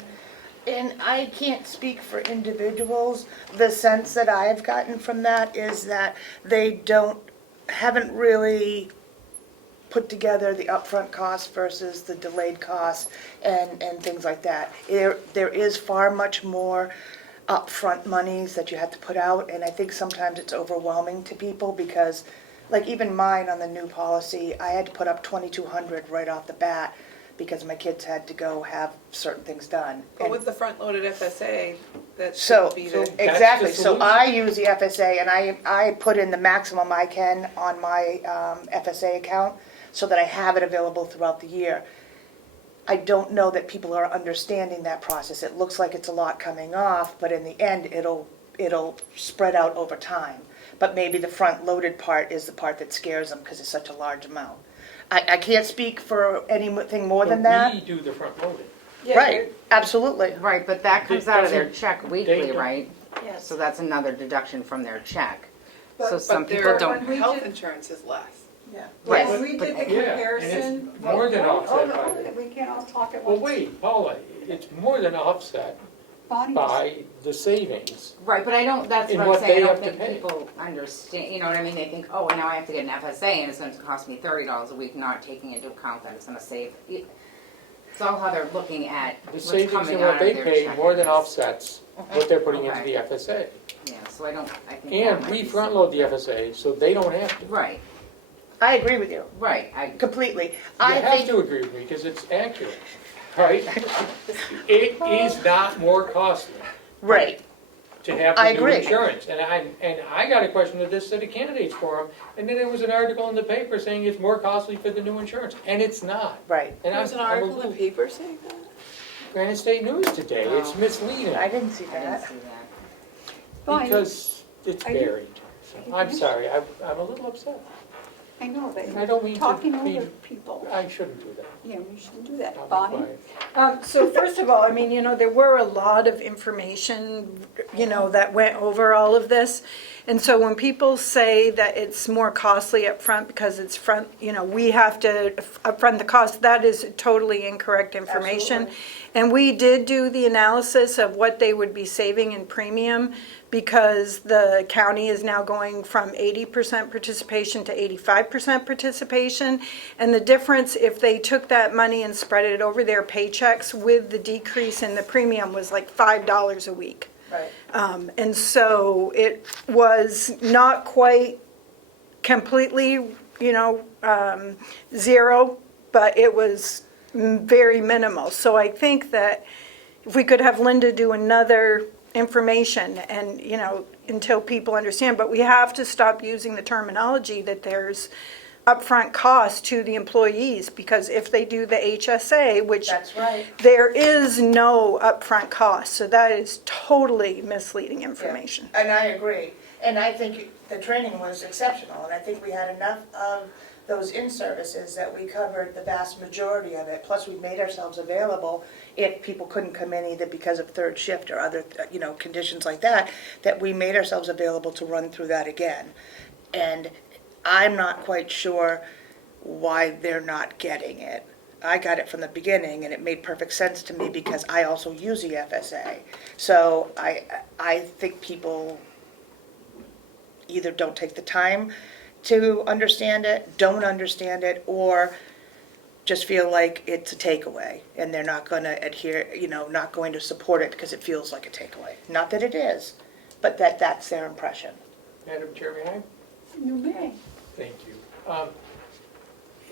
And I can't speak for individuals. The sense that I've gotten from that is that they haven't really put together the upfront costs versus the delayed costs and things like that. There is far much more upfront monies that you have to put out, and I think sometimes it's overwhelming to people because, like even mine on the new policy, I had to put up $2,200 right off the bat because my kids had to go have certain things done. But And with the front-loaded FSA, that so, should be the. exactly, so solution. I use the FSA and I put in the maximum I can on my FSA account so that I have it available throughout the year. I don't know that people are understanding that process. It looks like it's a lot coming off, but in the end, it'll spread out over time. But maybe the front-loaded part is the part that scares them because it's such a large amount. I can't speak for anything more than But that. we do the front loading. Right, absolutely. Right, but that comes out of their check weekly, don't- right? Yes. So that's another deduction from their check. So But- some But people their don't, we health did- insurance is less. Yeah. Right, When we but- did the Yeah, comparison. and it's more than offset by We can't all talk at Well, once. wait, Paula, it's more than offset Bonnie, by the savings. right, but I don't, that's In what I'm what saying, I they don't have to think pay. people understand, you know what I mean? They think, oh, now I have to get an FSA and it's gonna cost me $30 a week, not taking into account that it's gonna save. It's all how they're looking at The what's savings coming and out what of they their pay check. more than offsets what they're putting into Okay. the FSA. Yeah, so I think that And might we be front load the FSA, so they don't have to. Right, I agree with you right, completely. You I have think, to agree with me, because it's accurate, right? It is not more costly right, to have I the new agree. insurance. And I got a question of this at a candidates forum, and then there was an article in the paper saying it's more costly for the new insurance, and it's not. right. And There was an I'm a article in little- the paper saying that? Granite State News today, it's Oh. misleading, I didn't see I didn't that. see that. Bonnie, because it's are you- buried. So I'm sorry, I'm a little upset. I know, but And I don't mean to talking be, over people, I shouldn't do that. yeah, we shouldn't do that. I'll be Bonnie? quiet. So first of all, I mean, there were a lot of information, that went over all of this. And so when people say that it's more costly up front because it's front, we have to upfront the cost, that is totally incorrect information. Absolutely. And we did do the analysis of what they would be saving in premium because the county is now going from 80% participation to 85% participation. And the difference, if they took that money and spread it over their paychecks with the decrease in the premium, was like $5 a week. Right. And so it was not quite completely, zero, but it was very minimal. So I think that if we could have Linda do another information and, until people understand, but we have to stop using the terminology that there's upfront cost to the employees, because if they do the HSA, which That's right. there is no upfront cost, so that is totally misleading information. Yeah, and I agree. And I think the training was exceptional, and I think we had enough of those in-services that we covered the vast majority of it. Plus, we made ourselves available if people couldn't come in either because of third shift or other, conditions like that, that we made ourselves available to run through that again. And I'm not quite sure why they're not getting it. I got it from the beginning, and it made perfect sense to me because I also use the FSA. So I think people either don't take the time to understand it, don't understand it, or just feel like it's a takeaway, and they're not going to adhere, not going to support it because it feels like a takeaway. Not that it is, but that's their impression. Madam Chair, may I? You may. Thank you.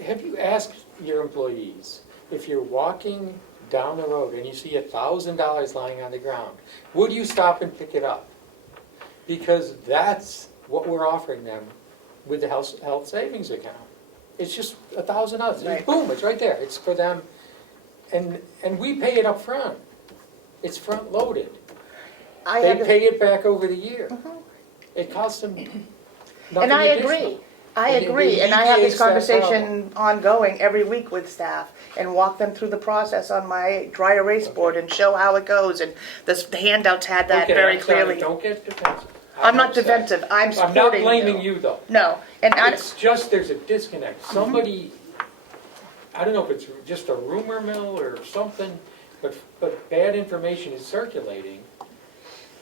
Have you asked your employees, if you're walking down the road and you see $1,000 lying on the ground, would you stop and pick it up? Because that's what we're offering them with the health savings account. It's just $1,000. Right. Boom, it's right there. It's for them. And we pay it up front. It's front loaded. They pay it back over the year. It costs them nothing And I additional. agree. I And it agree, and I have this alleviates that conversation ongoing every week with staff and walk them through the process on my dry erase board and show how it goes, and the handouts had that Okay, very I'm sorry, clearly. don't get defensive. I'm not upset. defensive, I'm I'm supporting not you. blaming you though. No, and It's just, there's a disconnect. Somebody, I don't know if it's just a rumor mill or something, but bad information is circulating,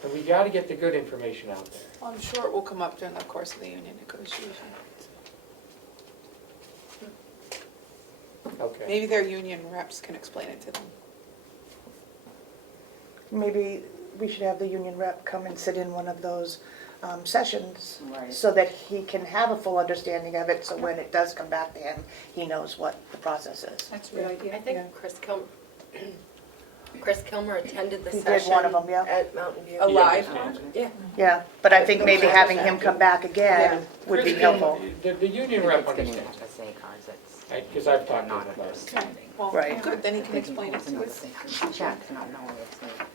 and we gotta get the good information out there. Well, I'm sure it will come up during the course of the union negotiation. Okay. Maybe their union reps can explain it to them. maybe we should have the union rep come and sit in one of those sessions Right. so that he can have a full understanding of it, so when it does come back to him, he knows what the process is. That's a good idea. I think Chris Kilmer attended the He did session one of them, yeah. at Mountain View. A live Yeah. one? Yeah. Yeah, but I think maybe having him come back again would be Chris helpful. Kilmer, The union rep It's getting understands, FSA cards, it's. because I've they're talked not to them. understanding. Well, Right. good, then he can explain it to us. Checks, not knowing it's like,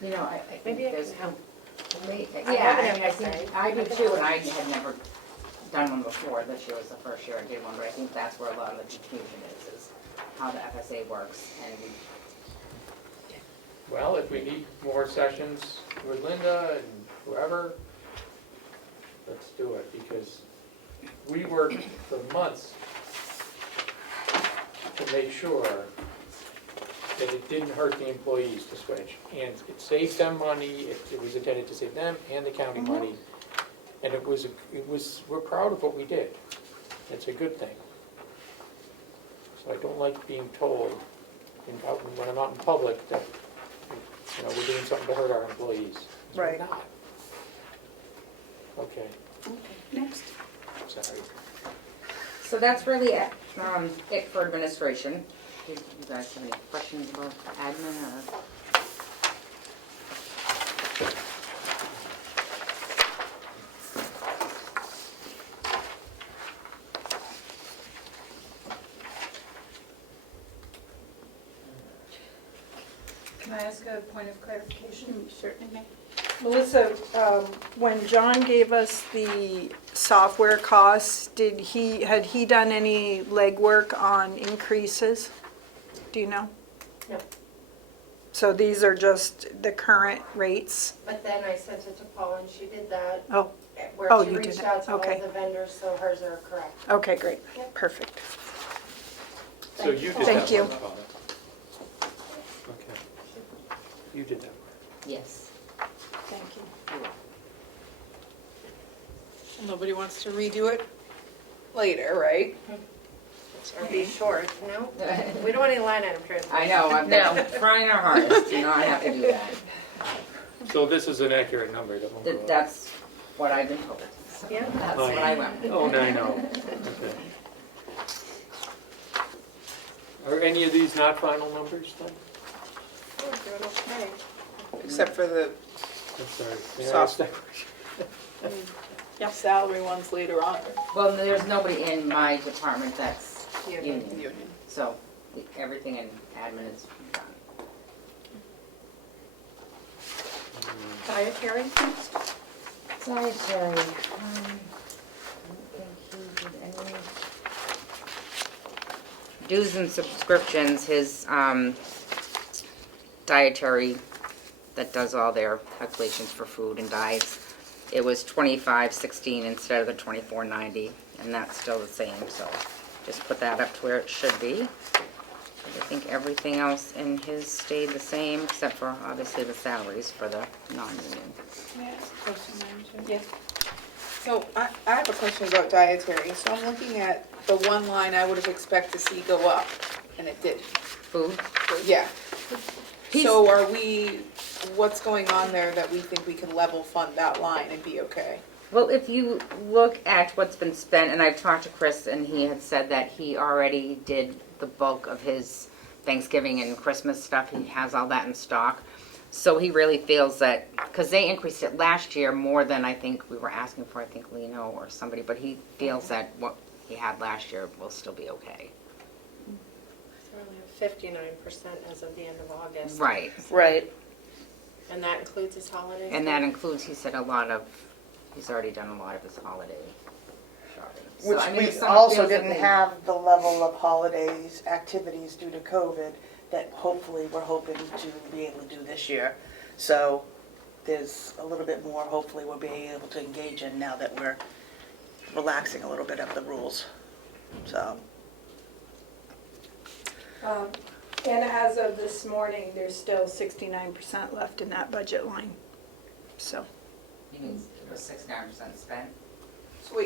you know, I think Maybe I there's. can help. Yeah, I have an I mean, I FSA. think, I do too, and I had never done one before. This year was the first year I did one, but I think that's where a lot of the confusion is how the FSA works. And Well, if we need more sessions with Linda and whoever, let's do it, because we worked for months to make sure that it didn't hurt the employees to switch. And it saved them money, it was intended to save them and the county money. And it was, we're proud of what we did. It's a good thing. So I don't like being told, when I'm out in public, that, we're doing something to hurt our employees. 'Cause we're Right. not. Okay, Next. sorry. so that's really it for administration. Do you guys have any questions about admin or? Can I ask a point of clarification? Certainly may. Melissa, when John gave us the software costs, had he done any legwork on increases? Do you know? No. So these are just the current rates? But then I sent it to Paula and she did that. Oh, Where Oh, she you did reached it. out to all Okay. of the vendors, so hers are correct. okay, great, Yep. perfect. So you did that Thank you. one, Paula. Okay. You did that one. Yes. Thank you. Nobody wants to redo it later, right? Are you short? No? We don't want any line item transfers. I know, I've been trying our hardest to not have to do that. So this is an accurate number that won't go up? That's what I've been told. So Yeah. That's what I went with. Oh, I know. Okay. Are any of these not final numbers then? Oh, we're doing okay. Except for the I'm sorry. May I Soft. ask that question? salary ones later on. Well, there's nobody in my department that's Union. union, so everything in admin is done. Dietary next. Dietary, I don't think he did any. Dues and subscriptions, his dietary that does all their calculations for food and diets, it was $25.16 instead of the $24.90, and that's still the same, so just put that up to where it should be. I think everything else in his stayed the same, except for obviously the salaries for the non-union. May I ask a question, Madam Chair? Yes. So I have a question about dietary. So I'm looking at the one line I would have expected to see go up, and it didn't. Food? Yeah. He's- So are we, what's going on there that we think we can level fund that line and be okay? Well, if you look at what's been spent, and I've talked to Chris, and he had said that he already did the bulk of his Thanksgiving and Christmas stuff. He has all that in stock. So he really feels that, because they increased it last year more than I think we were asking for, I think Lino or somebody, but he feels that what he had last year will still be okay. So we only have 59% as of the end of August. Right. Right. And that includes his holidays? And that includes, he said, he's already done a lot of his holiday shopping. So, Which I mean, we if someone also feels that didn't they- have the level of holidays, activities due to COVID that hopefully we're hoping to be able to do this year. So there's a little bit more, hopefully we'll be able to engage in now that we're relaxing a little bit of the rules. So, And as of this morning, there's still 69% left in that budget line. So, He means it was 69% spent.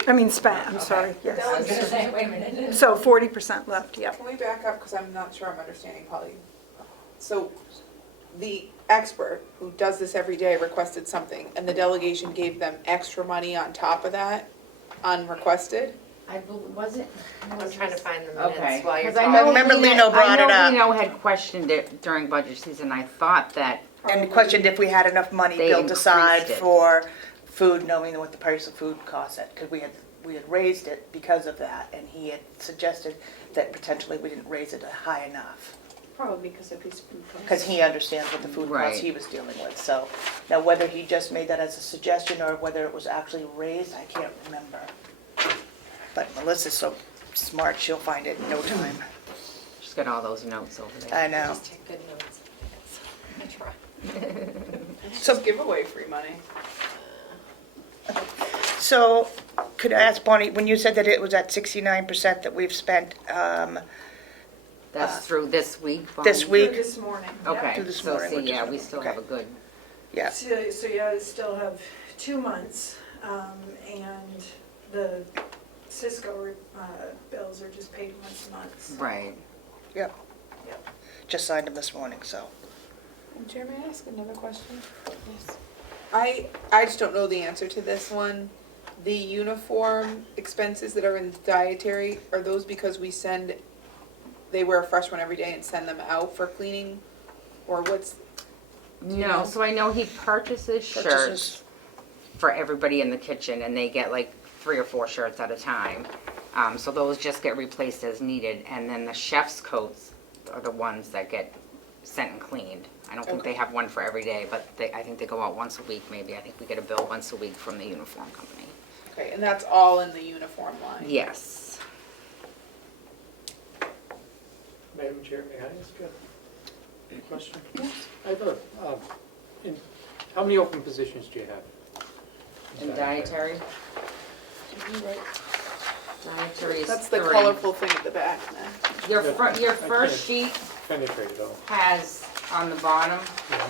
I mean spent, I'm Okay. sorry, I was yes. gonna say, wait a minute. So 40% left, yep. Can we back up, because I'm not sure I'm understanding Polly. So the expert who does this every day requested something, and the delegation gave them extra money on top of that, unrequested? Was it? I'm trying to find the Okay. minutes while you're 'Cause I talking. know I remember Lino brought it I up. know Lino had questioned it during budget season. I thought that, and questioned if we had enough money They built aside increased it. for food, knowing what the price of food costs it, because we had raised it because of that, and he had suggested that potentially we didn't raise it high enough. Probably because of his food costs. Because he understands what the food Right. costs he was dealing with, so. Now, whether he just made that as a suggestion or whether it was actually raised, I can't remember. But Melissa's so smart, she'll find it in no time. she's got all those notes over there. I know. Just take good notes. I try. So give away free money. So, could I ask Bonnie, when you said that it was at 69% that we've spent, That's through this week? Bonnie? this week? This morning. Okay, Through this so morning, see, which is yeah, good. we still Okay. have a good, Yeah, So yeah, I still have 2 months, and the Cisco bills are just paid once a month. so- right. yep. Just signed them this morning, so. And Chair, may I ask another question? Yes. I just don't know the answer to this one. The uniform expenses that are in dietary, are those because they wear a fresh one every day and send them out for cleaning? Or what's, you No, know? so I know he purchases shirts Purchases. for everybody in the kitchen, and they get like 3 or 4 shirts at a time. So those just get replaced as needed, and then the chef's coats are the ones that get sent and cleaned. I don't think they have one for every day, but I think they go out once a week maybe. I think we get a bill once a week from the uniform company. Okay, and that's all in the uniform line? Yes. Madam Chair, may I ask a question? Yes. I have how many open positions do you have? And dietary? Dietary is 3. That's the colorful thing at the back, man. Your first sheet Penetrated all. has on the bottom, Yeah.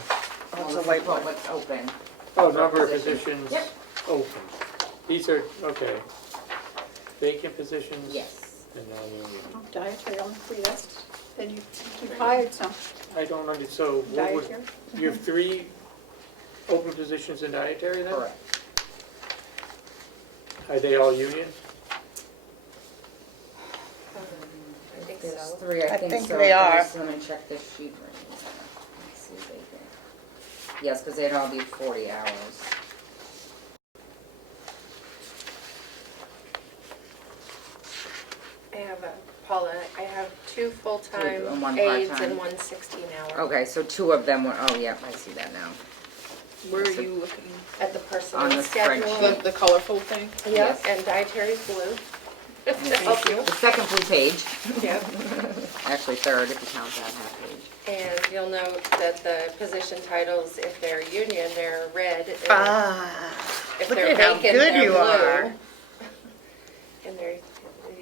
That's a white one. what's open. Oh, number of positions Yep. open. These are, okay. Vacant positions? Yes. And non-union. Oh, dietary only 3, then you hired some I don't so what would, dietary. you have 3 open positions in dietary then? Correct. Are they all union? I think There's so. 3, I I think think so. they are. Let me check this sheet right here. Let's see if they can. Yes, because they'd all be 40 hours. Paula, I have 2 full-time 2 and 1 aides part-time. and 1 16-hour. Okay, so 2 of them were, oh, yep, I see that now. Where are you looking? At the On personnel the schedule. spreadsheet. The colorful thing? Yep, Yes. and dietary's blue. Thank you. The second blue page, Yep. actually third if you count that half page. And you'll note that the position titles, if they're union, they're red. And Ah, if look they're at how vacant, good they're you blue. are. And they're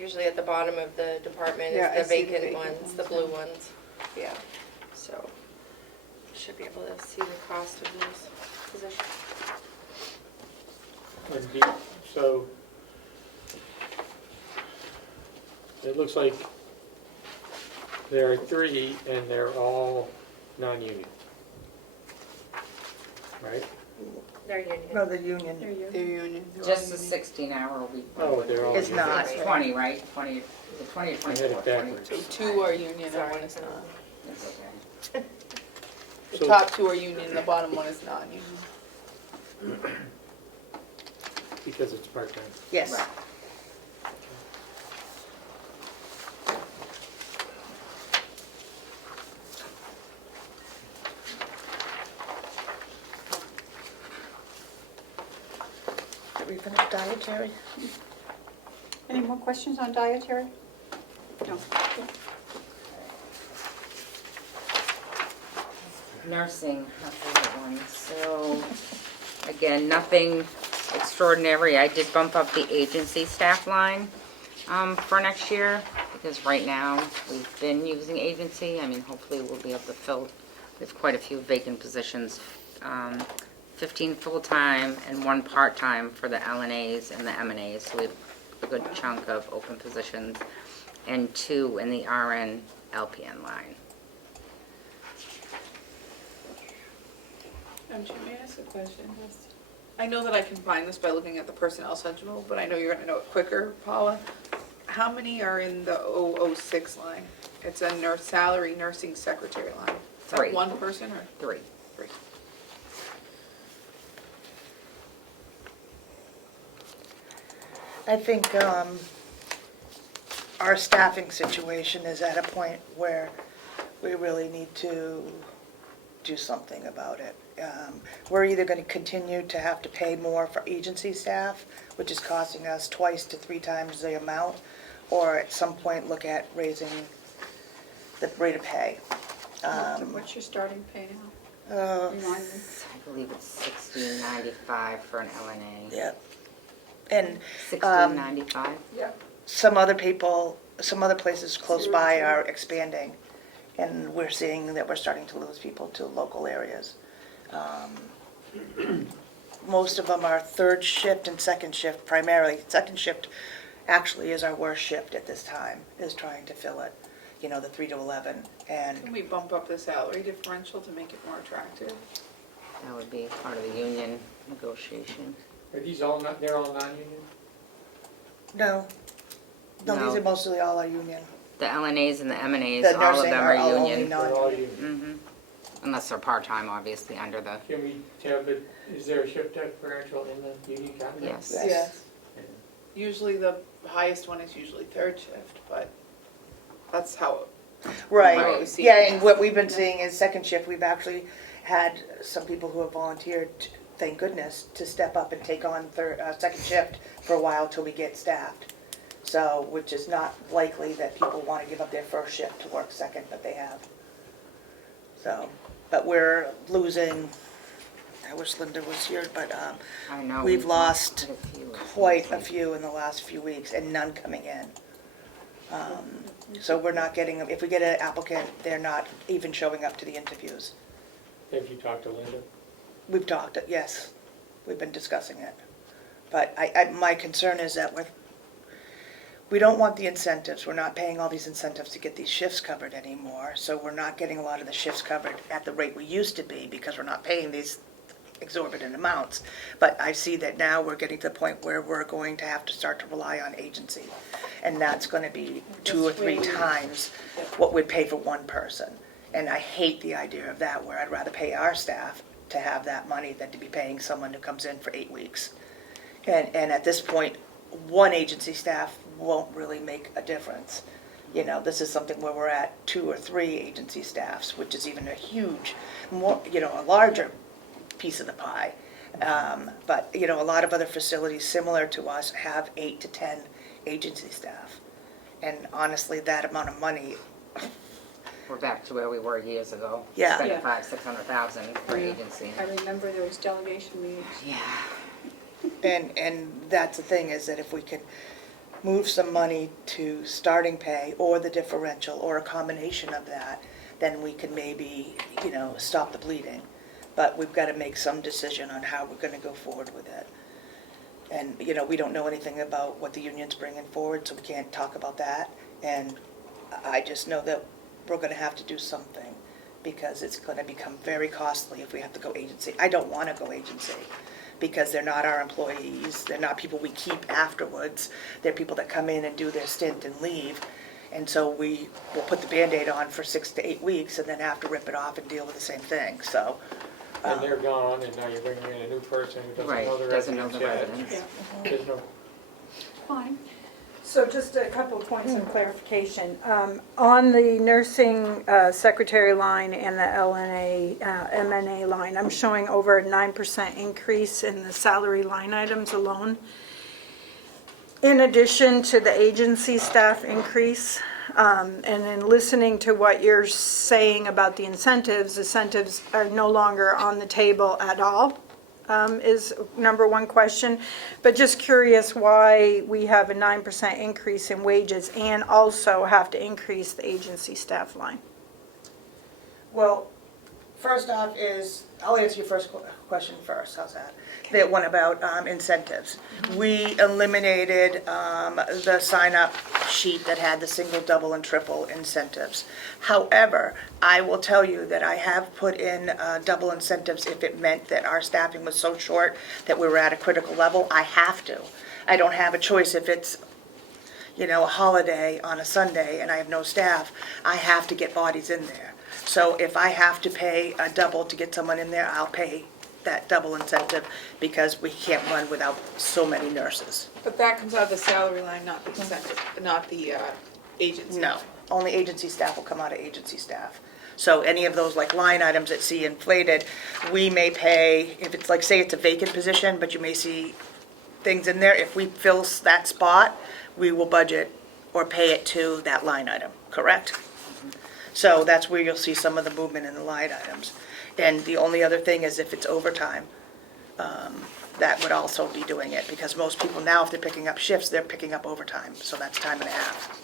usually at the bottom of the department Yeah, I is the see the vacant vacant ones, the ones, blue yeah. ones. Yeah. So, should be able to see the cost of those positions. So, it looks like there are 3 and they're all non-union. Right? They're union. No, the union. They're union. Just a 16-hour week. Oh, they're all It's union. not. It's 20, right? 20, is it 20 or I had 24? it backwards. So 2 are union and Sorry. 1 is not. That's okay. The So- top 2 are union, the bottom 1 is non-union. Because it's part-time. Yes. Right. Did we finish dietary? Any more questions on dietary? No. Nursing, my favorite one. So, again, nothing extraordinary. I did bump up the agency staff line for next year because right now we've been using agency. I mean, hopefully we'll be able to fill, we have quite a few vacant positions. 15 full-time and 1 part-time for the LNAs and the MNAs. So we have a good chunk of open positions and 2 in the RN LPN line. May I ask a question? I know that I can find this by looking at the personnel schedule, but I know you're gonna know it quicker, Paula. How many are in the 006 line? It's a nurse, salary nursing secretary line. Is that 3. 1 person or 3. 3? I think our staffing situation is at a point where we really need to do something about it. We're either going to continue to have to pay more for agency staff, which is costing us 2 to 3 times the amount, or at some point look at raising the rate of pay. What's your starting pay now? Remind me. I believe it's $16.95 for an LNA. Yeah. And $16.95? some other people, some other places close by are expanding, and we're seeing that we're starting to lose people to local areas. Most of them are 3rd shift and 2nd shift primarily. 2nd shift actually is our worst shift at this time, is trying to fill it, you know, the 3 to 11. Can And we bump up the salary differential to make it more attractive? That would be part of the union negotiation. Are these all not, they're all non-union? no, these No. are mostly all our union. The LNAs and the MNAs, The all of nursing them are are all only union. They're all union. Mhm. Unless they're part-time, obviously, under the, Can we have it, is there a shift differential in the union contract? yes. Yes. Usually the highest one is usually 3rd shift, but that's how, Right, Right. We see yeah, it. and what we've been seeing is 2nd shift, we've actually had some people who have volunteered, thank goodness, to step up and take on 2nd shift for a while till we get staffed. So, which is not likely that people want to give up their 1st shift to work 2nd, but they have. So, but we're losing, I wish Linda was here, but I know. we've lost quite quite a few in the last few weeks and none coming in. So we're not getting, if we get an applicant, they're not even showing up to the interviews. Have you talked to Linda? We've talked, yes, we've been discussing it. But my concern is that we don't want the incentives, we're not paying all these incentives to get these shifts covered anymore, so we're not getting a lot of the shifts covered at the rate we used to be because we're not paying these exorbitant amounts. But I see that now we're getting to the point where we're going to have to start to rely on agency. And that's gonna be 2 or 3 times what we'd pay for 1 person. And I hate the idea of that, where I'd rather pay our staff to have that money than to be paying someone who comes in for 8 weeks. And at this point, 1 agency staff won't really make a difference. You know, this is something where we're at 2 or 3 agency staffs, which is even a huge, more, you know, a larger piece of the pie. But, you know, a lot of other facilities similar to us have 8 to 10 agency staff. And honestly, that amount of money, We're back to where we were years ago. Yeah. Spending Yeah. $500,000-600,000 for agency. I remember those delegation meetings. Yeah. and that's the thing, is that if we can move some money to starting pay or the differential or a combination of that, then we can maybe, stop the bleeding. But we've got to make some decision on how we're going to go forward with it. And, we don't know anything about what the union's bringing forward, so we can't talk about that. And I just know that we're going to have to do something because it's going to become very costly if we have to go agency. I don't want to go agency because they're not our employees. They're not people we keep afterwards. They're people that come in and do their stint and leave. And so we will put the Band-Aid on for 6 to 8 weeks and then have to rip it off and deal with the same thing, so. And they're gone, and now you're bringing in a new person who doesn't Right, know the doesn't know residents the yet. residents. There's no, Fine. So just a couple of points of clarification. On the nursing secretary line and the LNA, MNA line, I'm showing over a 9% increase in the salary line items alone. In addition to the agency staff increase, and in listening to what you're saying about the incentives are no longer on the table at all, is number one question. But just curious why we have a 9% increase in wages and also have to increase the agency staff line. Well, first off is, I'll answer your first question first, how's that? The one about incentives. We eliminated the sign-up sheet that had the single, double, and triple incentives. However, I will tell you that I have put in double incentives if it meant that our staffing was so short that we were at a critical level. I have to. I don't have a choice if it's a holiday on a Sunday and I have no staff. I have to get bodies in there. So if I have to pay a double to get someone in there, I'll pay that double incentive because we can't run without so many nurses. But that comes out of the salary line, not the incentive, not the agency. No, only agency staff will come out of agency staff. So any of those like line items that see inflated, we may pay, if it's like, say it's a vacant position, but you may see things in there, if we fill that spot, we will budget or pay it to that line item, correct? So that's where you'll see some of the movement in the line items. And the only other thing is if it's overtime, that would also be doing it, because most people now, if they're picking up shifts, they're picking up overtime, so that's time and a half.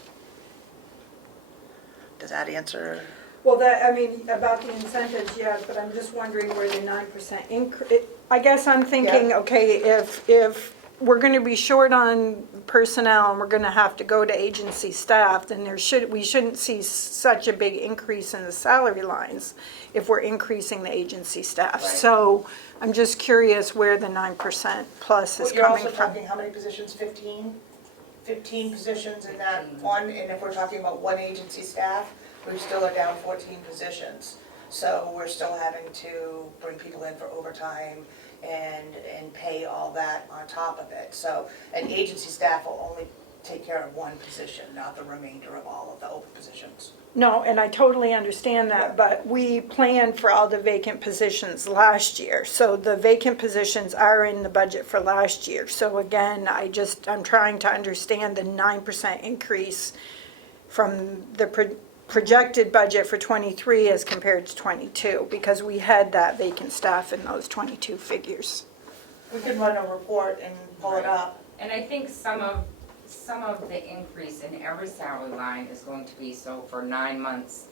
Does that answer? Well, about the incentives, yeah, but I'm just wondering where the 9% increase, I guess I'm thinking, Yeah. okay, if we're going to be short on personnel and we're going to have to go to agency staff, then we shouldn't see such a big increase in the salary lines if we're increasing the agency staff. Right. So I'm just curious where the 9% plus is Well, you're coming also from. talking how many positions, 15? 15 positions in that one, and if we're talking about one agency staff, we still are down 14 positions. So we're still having to bring people in for overtime and pay all that on top of it. So an agency staff will only take care of one position, not the remainder of all of the open positions. No, and I totally understand that, but we planned for all the vacant positions last year. So the vacant positions are in the budget for last year. So again, I'm trying to understand the 9% increase from the projected budget for '23 as compared to '22, because we had that vacant staff in those '22 figures. We could run a report and pull it up. And I think some of the increase in every salary line is going to be, so for 9 months,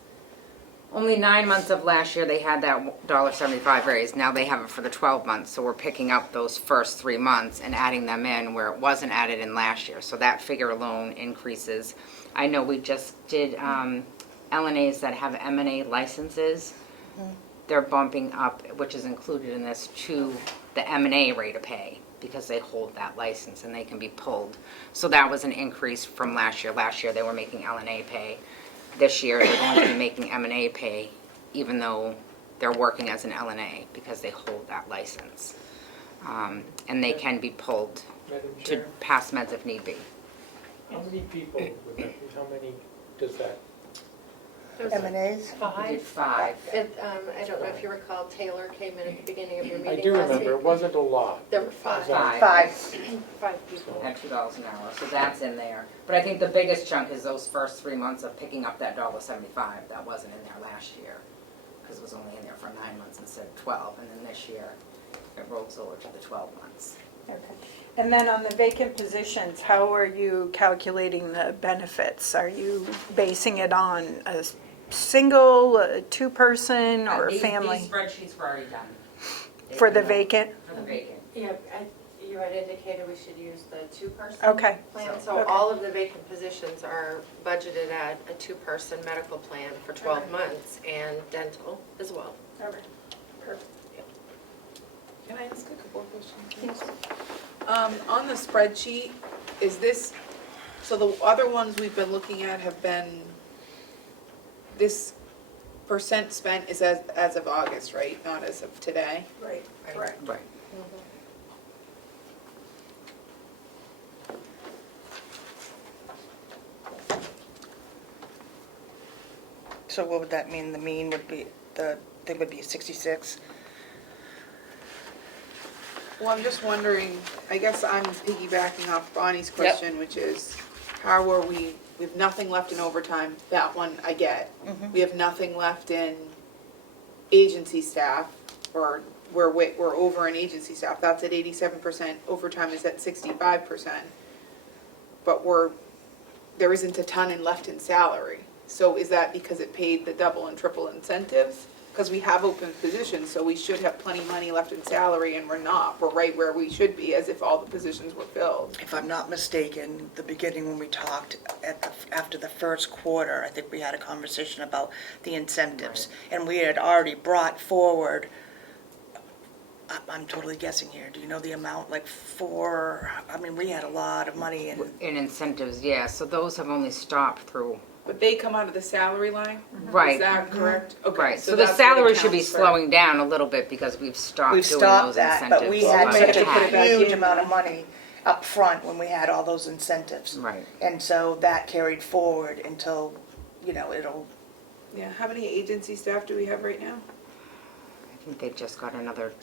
only 9 months of last year, they had that $1.75 raise. Now they have it for the 12 months, so we're picking up those first 3 months and adding them in where it wasn't added in last year. So that figure alone increases. I know we just did LNAs that have M&A licenses. They're bumping up, which is included in this, to the M&A rate of pay, because they hold that license and they can be pulled. So that was an increase from last year. Last year they were making LNA pay. This year they're going to be making M&A pay, even though they're working as an LNA, because they hold that license. And they can be pulled Madam to Chair, pass meds if need be. how many people, how many does that? M&As? We did 5. I don't know if you recall, Taylor came in at the beginning of your meeting I do last remember, it week. wasn't a lot. There were 5. 5. 5 people. At $2 an hour, so that's in there. But I think the biggest chunk is those first 3 months of picking up that $1.75 that wasn't in there last year, because it was only in there for 9 months instead of 12, and then this year it rolls over to the 12 months. Okay. And then on the vacant positions, how are you calculating the benefits? Are you basing it on a single, a two-person, or a These family? spreadsheets were already done. For the vacant? For the vacant. Yeah, you had indicated we should use the two-person Okay. plan. So Okay. all of the vacant positions are budgeted at a two-person medical plan for 12 months and dental as well. Okay. Perfect. Can I ask a couple of questions? Yes. On the spreadsheet, is this, so the other ones we've been looking at have been, this percent spent is as of August, right? Not as of today? Right, correct. Right. So what would that mean? The mean would be, the thing would be 66? Well, I'm just wondering, I guess I'm piggybacking off Bonnie's question, which is, how are we have nothing left in overtime, that one I get. We have nothing left in agency staff, or we're over in agency staff, that's at 87%, overtime is at 65%. But there isn't a ton left in salary. So is that because it paid the double and triple incentives? Because we have open positions, so we should have plenty of money left in salary, and we're not. We're right where we should be, as if all the positions were filled. If I'm not mistaken, the beginning when we talked after the first quarter, I think we had a conversation about the incentives. And we had already brought forward, I'm totally guessing here, do you know the amount, like we had a lot of money in. In incentives, yeah, so those have only stopped through. But they come out of the salary line? Right. Is that correct? Okay, Right, so the that's what salary should be accounts for- slowing down a little bit because we've stopped We've doing stopped those that, incentives. but we had Well, such we had to put it back a huge in. amount of money up front when we had all those incentives. Right. And so that carried forward until, it'll, Yeah, how many agency staff do we have right now? I think they just got another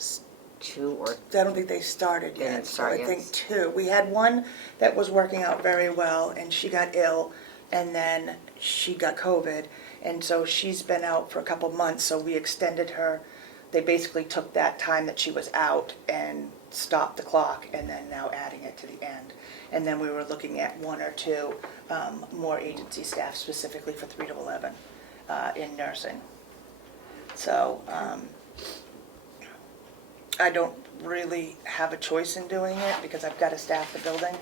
2 or, I don't think they started They yet. didn't start So yet. I think 2. We had one that was working out very well, and she got ill, and then she got COVID, and so she's been out for a couple months, so we extended her. They basically took that time that she was out and stopped the clock, and then now adding it to the end. And then we were looking at 1 or 2 more agency staff specifically for 3 to 11 in nursing. So I don't really have a choice in doing it because I've got to staff the building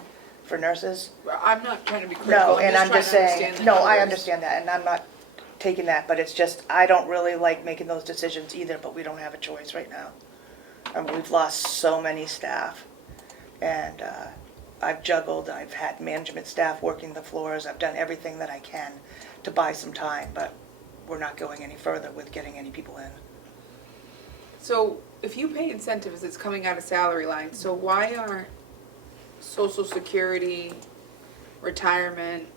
for nurses. Well, I'm not trying to be critical, No, and I'm trying just to understand saying, the no, I numbers. understand that, and I'm not taking that, but it's just, I don't really like making those decisions either, but we don't have a choice right now. I mean, we've lost so many staff, and I've juggled, I've had management staff working the floors, I've done everything that I can to buy some time, but we're not going any further with getting any people in. So if you pay incentives, it's coming out of salary line, so why aren't Social Security, retirement,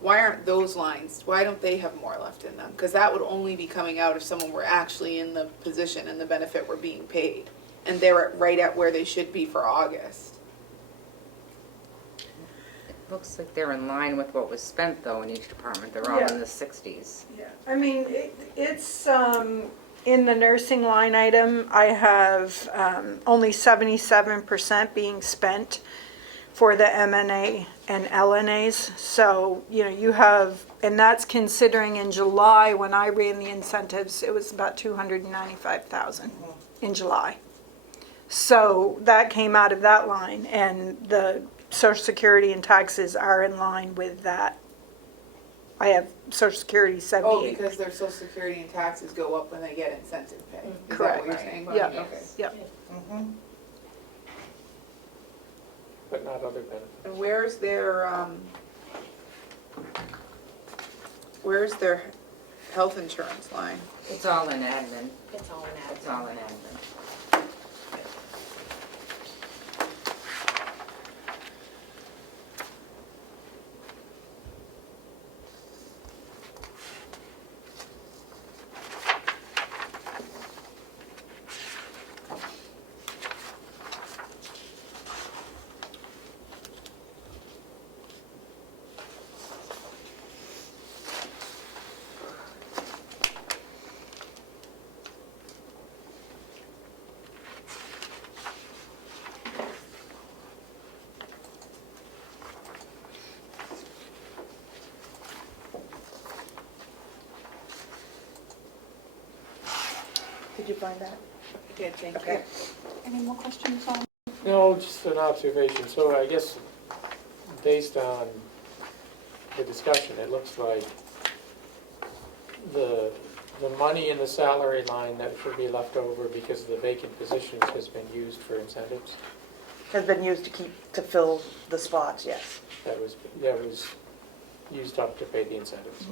why aren't those lines, why don't they have more left in them? Because that would only be coming out if someone were actually in the position and the benefit were being paid. And they're right at where they should be for August. it looks like they're in line with what was spent though in each department. They're all Yeah. in the 60s. Yeah, I mean, it's, in the nursing line item, I have only 77% being spent for the MNA and LNAs. So, you have, and that's considering in July, when I ran the incentives, it was about 295,000 in July. So that came out of that line, and the Social Security and taxes are in line with that. I have Social Security 78. Oh, because their Social Security and taxes go up when they get incentive pay. Is that Correct. what you're saying, Bonnie? Yeah. Okay. Yep. but not other benefits. And where's their health insurance line? It's all in admin. It's all in It's admin. all in admin. Did you find that? I did, thank Okay. Any more questions on? No, just an observation. So I guess based on the discussion, it looks like the money in the salary line that should be left over because of the vacant positions has been used for incentives. Has been used to fill the spots, yes. That was used up to pay the incentives.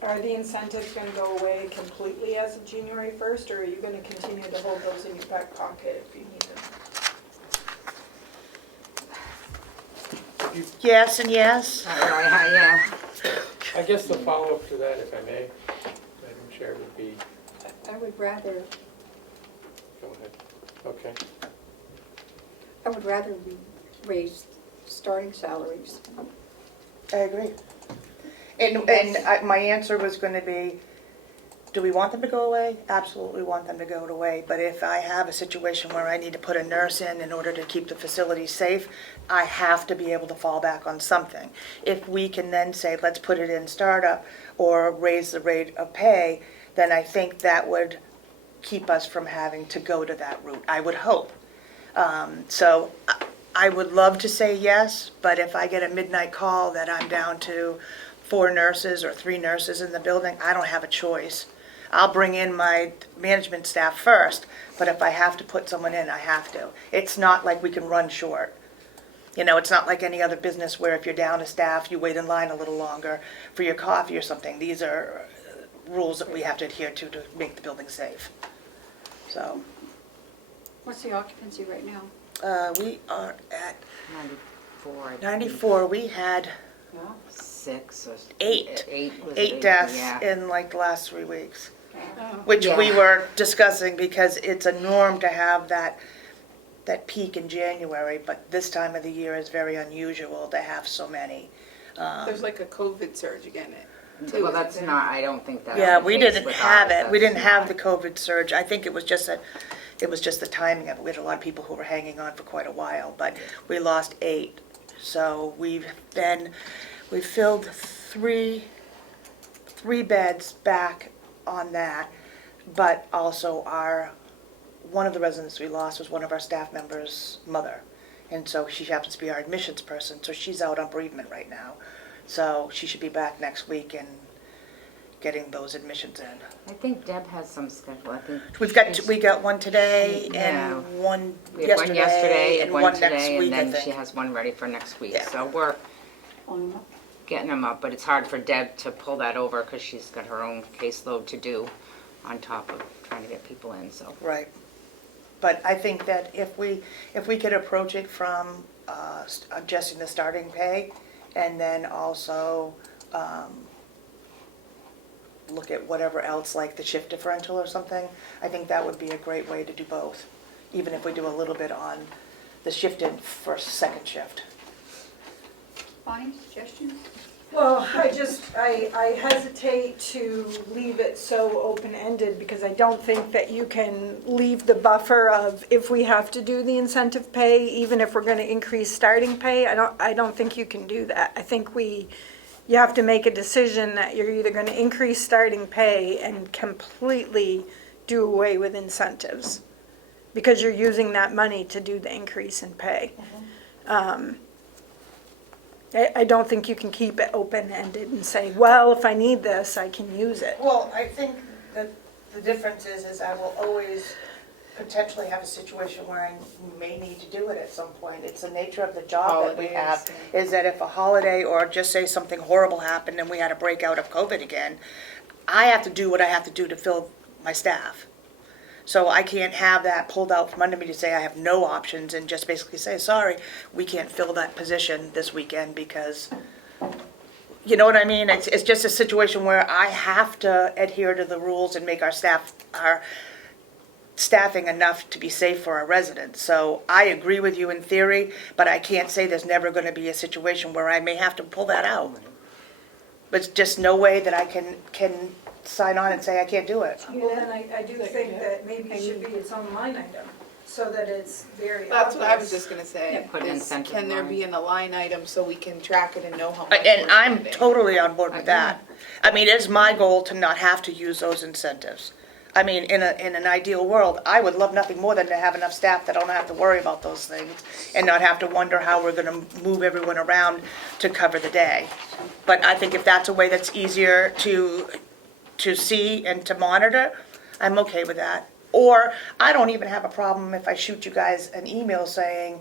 Are the incentives going to go away completely as of January 1st, or are you going to continue to hold those in your back pocket if you need them? Yes and yes. Yeah. I guess the follow-up to that, if I may, Madam Chair, would be, I would rather, go ahead. Okay. I would rather we raise starting salaries. I agree. And my answer was going to be, do we want them to go away? Absolutely want them to go away. But if I have a situation where I need to put a nurse in order to keep the facility safe, I have to be able to fall back on something. If we can then say, let's put it in startup or raise the rate of pay, then I think that would keep us from having to go to that route, I would hope. So I would love to say yes, but if I get a midnight call that I'm down to 4 nurses or 3 nurses in the building, I don't have a choice. I'll bring in my management staff first, but if I have to put someone in, I have to. It's not like we can run short. You know, it's not like any other business where if you're down to staff, you wait in line a little longer for your coffee or something. These are rules that we have to adhere to make the building safe. So, What's the occupancy right now? we are at 94. 94. We had 6 or 8. 8 was 8 it? deaths Yeah. in like the last 3 weeks. Oh. Which we Yeah. were discussing because it's a norm to have that peak in January, but this time of the year is very unusual to have so many. There's like a COVID surge again. Well, that's not, I don't think that's Yeah, the we case didn't with have ours. it. We That's didn't have not. the COVID surge. I think it was just the timing of it. We had a lot of people who were hanging on for quite a while, but we lost 8. So we filled 3 beds back on that, but also one of the residents we lost was one of our staff members' mother. And so she happens to be our admissions person, so she's out on bereavement right now. So she should be back next week and getting those admissions in. I think Deb has some schedule, I think. We got one today Yeah. and one We had one yesterday and and one next today, week, and I then she think. has one ready for next week. Yeah. So we're On up. getting them up, but it's hard for Deb to pull that over because she's got her own caseload to do on top of trying to get people in, so. Right. But I think that if we could approach it from adjusting the starting pay and then also look at whatever else, like the shift differential or something, I think that would be a great way to do both, even if we do a little bit on the shift in for second shift. Bonnie, suggestions? Well, I hesitate to leave it so open-ended because I don't think that you can leave the buffer of if we have to do the incentive pay, even if we're going to increase starting pay. I don't think you can do that. I think you have to make a decision that you're either going to increase starting pay and completely do away with incentives because you're using that money to do the increase in pay. I don't think you can keep it open-ended and say, well, if I need this, I can use it. Well, I think that the difference is I will always potentially have a situation where I may need to do it at some point. It's the nature of the job that we have, is that if a holiday or just say something horrible happened and we had a breakout of COVID again, I have to do what I have to do to fill my staff. So I can't have that pulled out from under me to say I have no options and just basically say, sorry, we can't fill that position this weekend because, you know what I mean? It's just a situation where I have to adhere to the rules and make our staffing enough to be safe for our residents. So I agree with you in theory, but I can't say there's never going to be a situation where I may have to pull that out. But it's just no way that I can sign on and say I can't do it. Well, then I do think that maybe it should be its own line item. so that it's very obvious. That's what I was just gonna say. Put an is incentive Can there line. be in a line item so we can track it and know how much And we're I'm spending? totally on board with that. I mean, it's my goal to not have to use those incentives. I mean, in an ideal world, I would love nothing more than to have enough staff that don't have to worry about those things and not have to wonder how we're gonna move everyone around to cover the day. But I think if that's a way that's easier to see and to monitor, I'm okay with that. Or I don't even have a problem if I shoot you guys an email saying,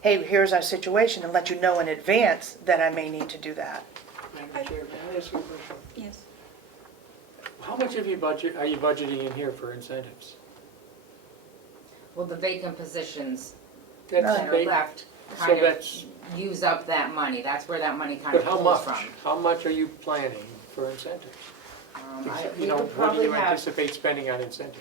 hey, here's our situation, and let you know in advance that I may need to do that. Madam Chair, may I ask you a question? Yes. How much of your budget, are you budgeting in here for incentives? Well, the vacant positions That's that are big. left So kind of that's, use up that money. That's where that money kind but of how pulls much? from. How much are you planning for incentives? We You know, could what do probably you have, anticipate spending on incentives?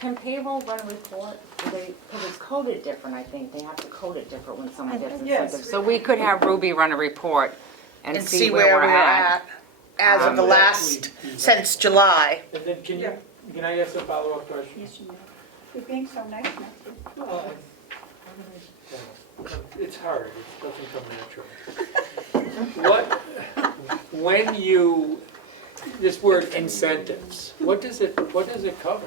can payroll run a report? Because it's coded different, I think. They have to code it different when someone gets Yes. incentives. So we could have Ruby run a report and see where we're at. As of the last, since July. And then Yeah. can I ask a follow-up question? Yes, you may. You're being so nice, Matthew. Well, it's hard, it doesn't come natural. When you, this word incentives, what does it cover?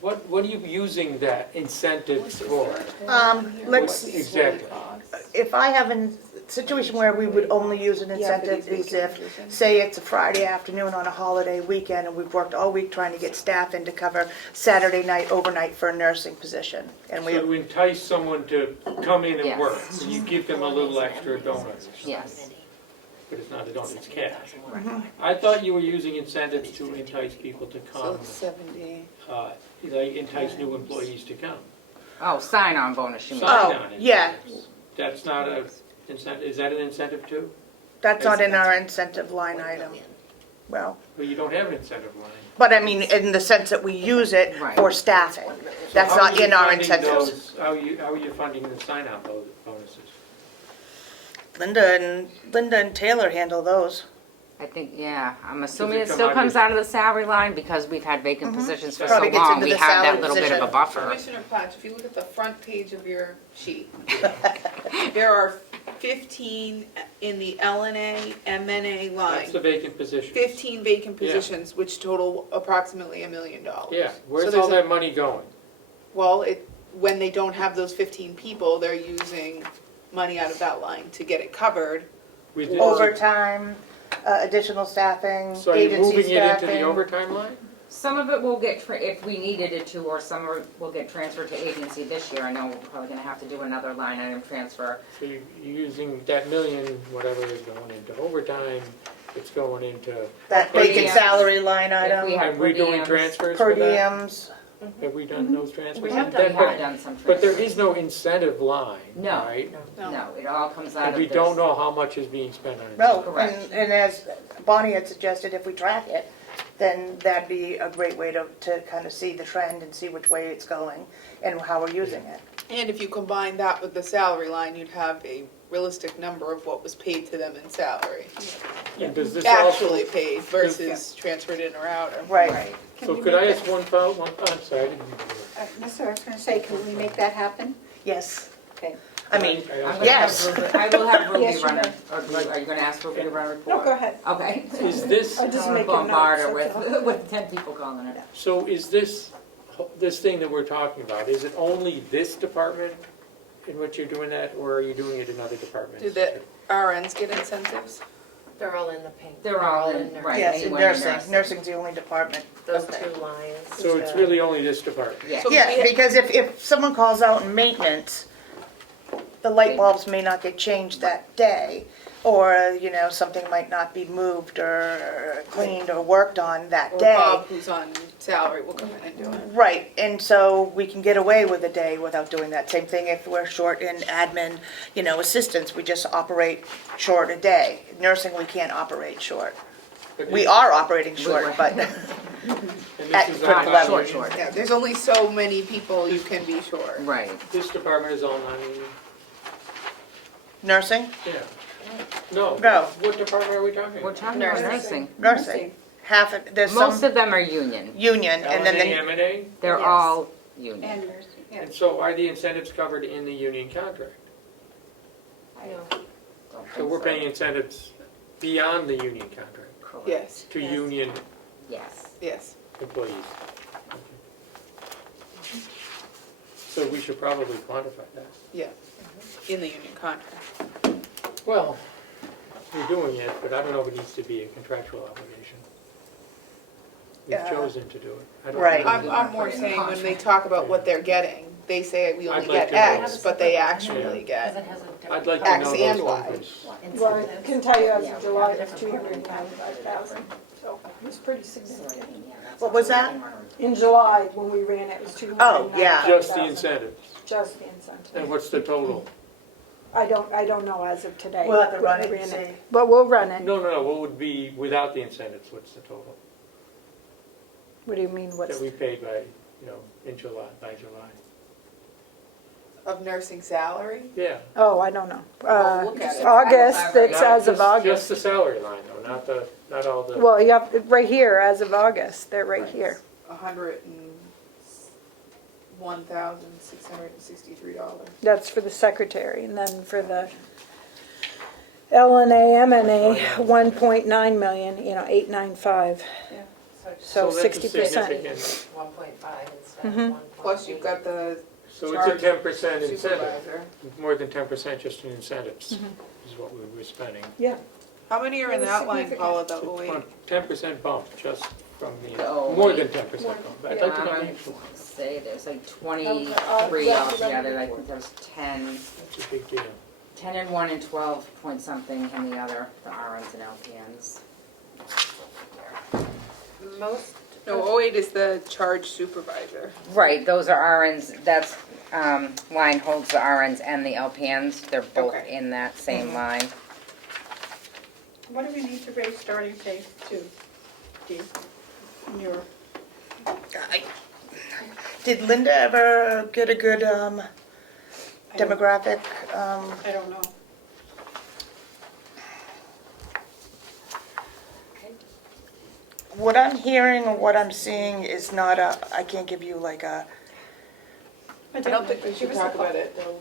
What are you using that incentives for? Let's, Exactly. if I have a situation where we would only use an incentive is if, say it's a Friday afternoon on a holiday weekend and we've worked all week trying to get staff in to cover Saturday night overnight for a nursing position. And So to we, entice someone to come in and Yes. work, and you give them a little extra donut. Yes. But it's not a donut, it's cash. I thought you were using incentives to entice people to So come, it's 70. like entice new employees to come. Oh, sign-on bonus, you mean? Sign-on yeah. incentives. That's not a incentive, is that an incentive too? that's not in our incentive line item. Well, Well, you don't have an incentive line. but I mean, in the sense that we use it Right. for staffing. That's So how not are you in our funding incentives. those- How are you funding the sign-on bonuses? Linda and Taylor handle those. I think, yeah, I'm assuming it come still out of comes your- out of the salary line because we've had vacant positions for so Probably gets long. into We the have that salary little bit of a position. buffer. Commissioner Potts, if you look at the front page of your sheet, there are 15 in the LNA, MNA That's the line. vacant position. 15 vacant Yeah. positions, which total approximately $1 million. Yeah, So where's there's all that money going? Well, when they don't have those 15 people, they're using money out of that line to get it covered. We did- Overtime, additional staffing, So are you agency moving it into the staffing. overtime line? Some of it will get, if we needed it to, or some of it will get transferred to agency this year. I know we're probably gonna have to do another line item transfer. So you're using that million, whatever is going into overtime, it's going into, That Per vacant diem. salary line If we item, have and we're doing per diems. transfers per for that? diems. Have we done those transfers? We have That- done some transfers. But there is no incentive line, No. right? No, it all comes out And of we this. don't know how much is being spent on No, incentives. Correct. and as Bonnie had suggested, if we track it, then that'd be a great way to kind of see the trend and see which way it's going and how we're using it. And if you combine that with the salary line, you'd have a realistic number of what was paid to them in salary. And does this also, Actually paid versus transferred in or out. Right. Right. Can so we could make I that- ask one follow, I'm sorry, I didn't mean to do That's what I was gonna say, can we make that happen? Yes. Okay. I mean, that. I I'm also- gonna Yes. have Ruby, I will have Ruby Yes, you run may. it, or are you gonna ask Ruby to run a report? No, go ahead. Okay. Is this, I'll just I make don't a bombard her note. with, with 10 people calling her. so is this, this thing that we're talking about, is it only this department in which you're doing that, or are you doing it in other departments? Do the RNs get incentives? They're all in the pink. They're all in, right, yes, in anywhere in nursing, nursing. nursing's the only department. Those Okay. 2 lines. So it's really only this department? Yeah. So Yeah, we- because if someone calls out in maintenance, the light bulbs may not get changed that day, or, you know, something might not be moved or cleaned or worked on that Or day. Bob, who's on salary, will come in and do it. Right, and so we can get away with a day without doing that. Same thing if we're short in admin, you know, assistants, we just operate short a day. Nursing, we can't operate short. But We this- are operating short, but and this at is certain all levels. non-union? Short. Yeah, there's only so many people you can be short. Right. This department is all non-union? nursing, Yeah. No. No. What department are we talking We're about? talking about Nursing. nursing. nursing. Half, there's Most some of them are union. union, and then LNA, the M&A? They're Yes. all union. And nursing. And so are the incentives covered in the union contract? I know. Don't So think we're paying incentives beyond the union contract Correct. Yes, to Yes. union Yes. yes. employees? So we should probably quantify that. Yeah, in the union contract. Well, we're doing it, but I don't know if it needs to be a contractual obligation. We've Yeah. chosen to do it. I don't Right. know. I'm more saying when they talk about what they're getting, they say we only I'd like get to know. X, but they actually get. I'd like to X know and those Y. numbers. Well, I can tell you as Yeah, of we July, have it's different 295,000, so it's pretty significant. What was that? In July, when we ran it, it was Oh, yeah. 295,000. Just the incentives. Just the incentive. And what's the total? I don't know as of today. We'll have to run We it and ran see. But we'll run it. No, what would be without the incentives? What's the total What do you mean, what's? that we paid by July? Of nursing salary? Yeah. Oh, I don't know. Well, look at it. August, it's Not as of just- August. Just the salary line though, not all the. Well, you have, right here, as of August, they're right here. $101,663. That's for the secretary, and then for the LNA, MNA, 1.9 million, 895. So that's a 60%. significant- 1.5 instead of Mhm. 1.8. Plus you've got the So it's a charge 10% incentive, supervisor. more than 10% just in incentives Mm-hmm. is what we were spending. Yeah. How many are in the It was outline, significant. Paula, that So will wait? 10% bump just from the, Oh, more wait. than 10% bump. I'd like to know the I actual. say there's like Okay, 23 yeah, altogether, I think there's 10, That's a big deal. 10 in one and 12 point something in the other, the RNs and LPNs. Most, No, 08 is the charge supervisor. Right, those are RNs, that's, line holds the RNs and the LPNs, they're both Okay. in that same line. What do we need to raise starting pay to, Steve? In your, Did Linda ever get a good demographic? I don't know. What I'm hearing or what I'm seeing is not I can't give you like a, I don't think we should talk about it though,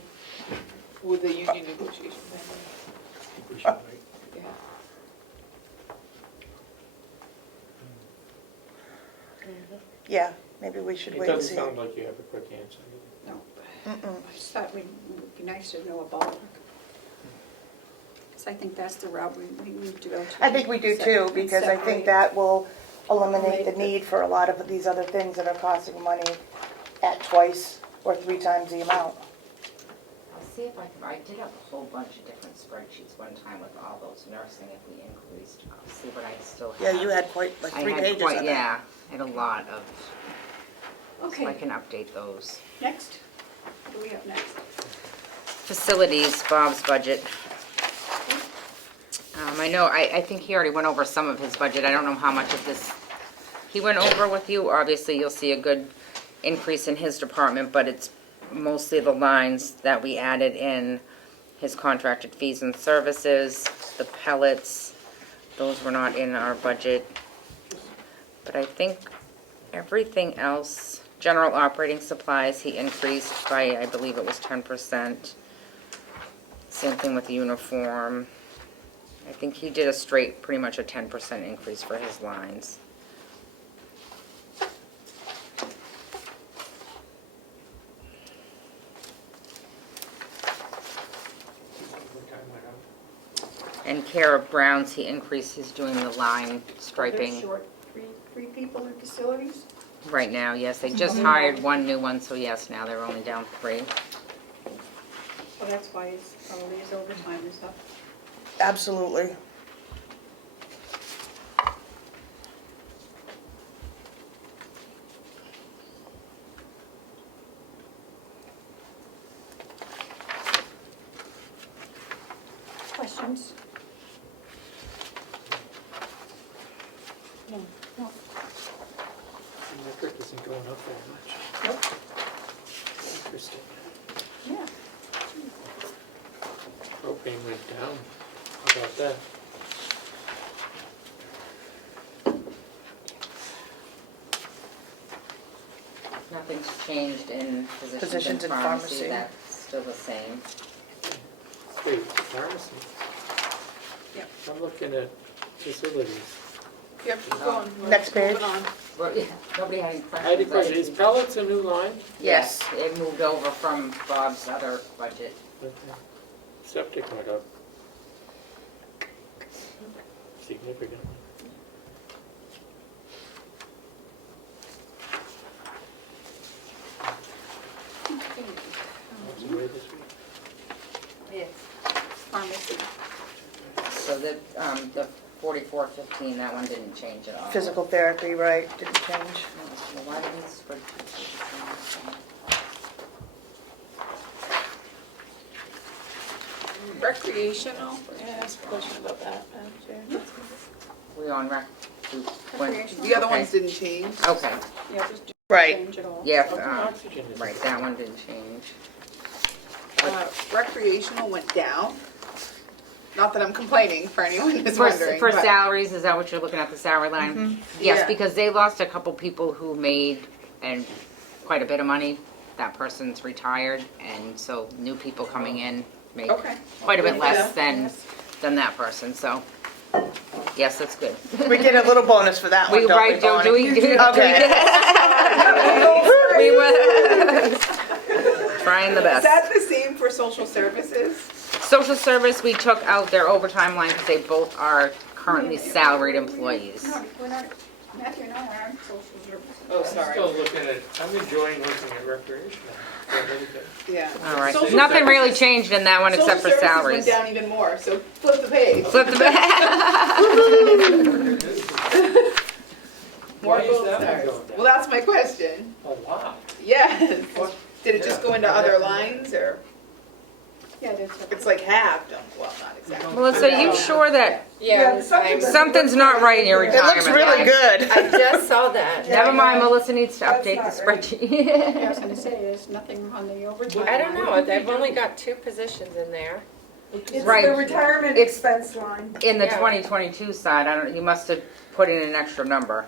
with the union negotiation. We should wait. Yeah. yeah, maybe we should It wait and doesn't see. sound like you have a quick answer. No, Mm-mm. I just thought it would be nice to know a ballpark. So I think that's the route we need to go to. I think we do too, because I think that will eliminate the Eliminate the- need for a lot of these other things that are costing money at twice or 3 times the amount. I'll see if I did have a whole bunch of different spreadsheets one time with all those nursing if we increased. I'll see what I still Yeah, have. you had quite, like I 3 had pages quite, of it. yeah, I had a lot of, so I Okay, can update those. next. What do we have next? Facilities, Bob's budget. I think he already went over some of his budget. I don't know how much of this he went over with you. Obviously, you'll see a good increase in his department, but it's mostly the lines that we added in his contracted fees and services, the pellets. Those were not in our budget. But I think everything else, general operating supplies, he increased by, I believe it was 10%. Same thing with the uniform. I think he did a straight, pretty much a 10% increase for his lines. And Kara Brown's, he increased, he's doing the line They're striping short three people in facilities? right now, yes. They just hired one new one, so yes, now they're only down 3. So that's why it's probably his overtime and stuff. Absolutely. Questions? No. The metric isn't going up very much. Nope. Interesting. Yeah. Propane went down. How about that? Not nothing's changed in Positions positions in in pharmacy. pharmacy, that's still the same. Wait, pharmacy? Yep. I'm looking at facilities. Yep, keep going. We're Next page. moving on. Well, yeah, nobody had any I had a questions. question, is pellets a new line? Yes, it moved over from Bob's other budget. Okay. Septic went up. Significantly. What's the way this week? Yes. Pharmacy. So the 4415, that one didn't change at all. Physical therapy, right, didn't change. Well, why did these spreadsheets? Recreational, yeah, ask a question about that, Madam Chair. We on rec? Recreational? The other Okay. ones didn't change. Okay, Yeah, just do Right. change it all. yeah, Oxygen is. right, that one didn't change. Recreational went down. Not that I'm complaining for anyone who's For, wondering, for but salaries, is that what you're looking at, the salary line? Yes, Yeah. because they lost a couple people who made and quite a bit of money. That person's retired, and so new people coming in make Okay. quite a bit less Yeah. than that person, so, yes, that's good. We get a little bonus for that one, We, don't we, right, do Bonnie? we? Okay. We were trying the is best. that the same for social services? Social service, we took out their overtime line because they both are currently salaried employees. No, we're not, Matthew and I are on social services. Oh, I'm sorry. still looking at, I'm enjoying looking at recreational. They're really good. Yeah. All right, Social nothing really services- changed in that one except for Social salaries. services went down even more, so flip the page. Flip the back. More Why is gold that one stars. going down? Well, that's my question. A lot. Yes. Did it just go into other lines, or Yeah, there's. it's like halved? Well, not exactly. Melissa, you sure that Yeah, something's not right in your It retirement? looks really good. I just saw that. Never mind, Melissa needs to That's update the not right. spreadsheet. Yeah, I was gonna say, there's nothing on the overtime. I don't know, they've only got 2 positions in there. It's Right. the retirement It's- expense line. In the Yeah. 2022 side, I don't, you must have put in an extra number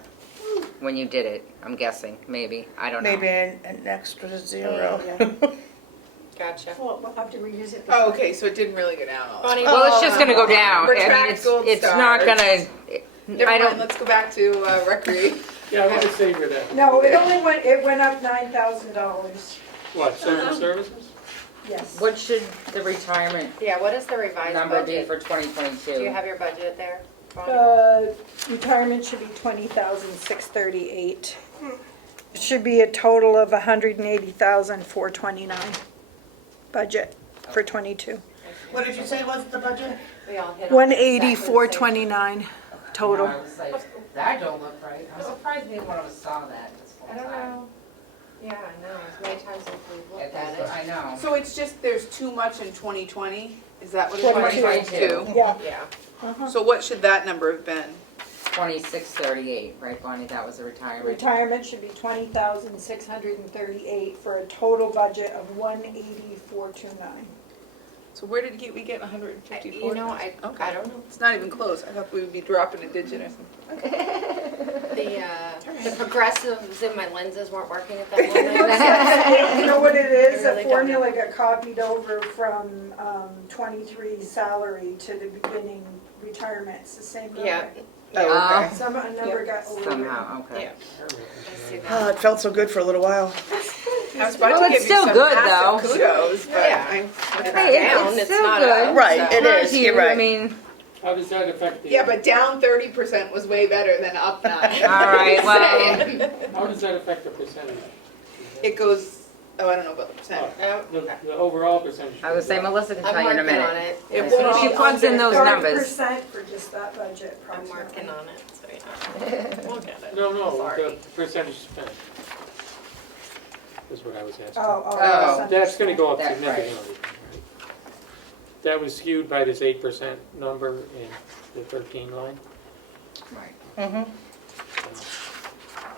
when you did it, I'm guessing, maybe, I don't know. Maybe an extra zero. Gotcha. Well, we'll have to revisit. Oh, okay, so it didn't really go down all. Bonnie, Well, it's just gonna go down. I mean, Retract gold it's not stars. gonna, Never I mind, don't, let's go back to recreation. Yeah, I want to savor that. No, it went up $9,000, What, social services? yes. what should the retirement yeah, what is the revised number be budget? for Do you 2022? have your budget there, Bonnie? Retirement should be $20,638. It should be a total of $180,429 budget for '22. What did you say was the budget? We all hit on exactly the same. $180,429 total. I was like, that don't look right. I'm surprised neither one of us saw that this whole I don't time. know. Yeah, I know, as many times as we've looked at It- it. I know. So it's just, there's too much in 2020? Is that what it's 2022. Yeah. Yeah. So what should that number have been? 2638, right, Bonnie? That was the retirement. Retirement should be $20,638 for a total budget of $180,429. So where did we get 154? You know, I don't know. It's not even close. I thought we would be dropping a digit or something. The progressives in my lenses weren't working at that moment. You know what it is? I really The don't formula got copied over from 23 salary to the beginning retirement. It's the same number. Yeah. Oh, okay. Some, a number got overwritten. Somehow, okay. Yeah. I see that. Oh, it felt so good for a little while. I was about Well, to it's give you still some good, massive though. kudos, but Yeah. I. It's Hey, down, it's it's still not good. up. Right, so- it is, Mind you're you, right. I mean, How does that affect the? Yeah, but down 30% was way better than up 9. all right, well, How does that affect the percentage? It goes, oh, I don't know about the percent. Oh, The overall percentage? I would say Melissa can tell I'm you in a working on minute. it. It As won't soon as she be plugs in those numbers. 30% for just that budget, I'm approximately. working on it, so yeah. We'll get it. No, Sorry. the percentage spent. Is what I was asking. Oh. That's gonna go up That's right. significantly, right? That was skewed by this 8% number in the 13 line? Right. Mm-hmm.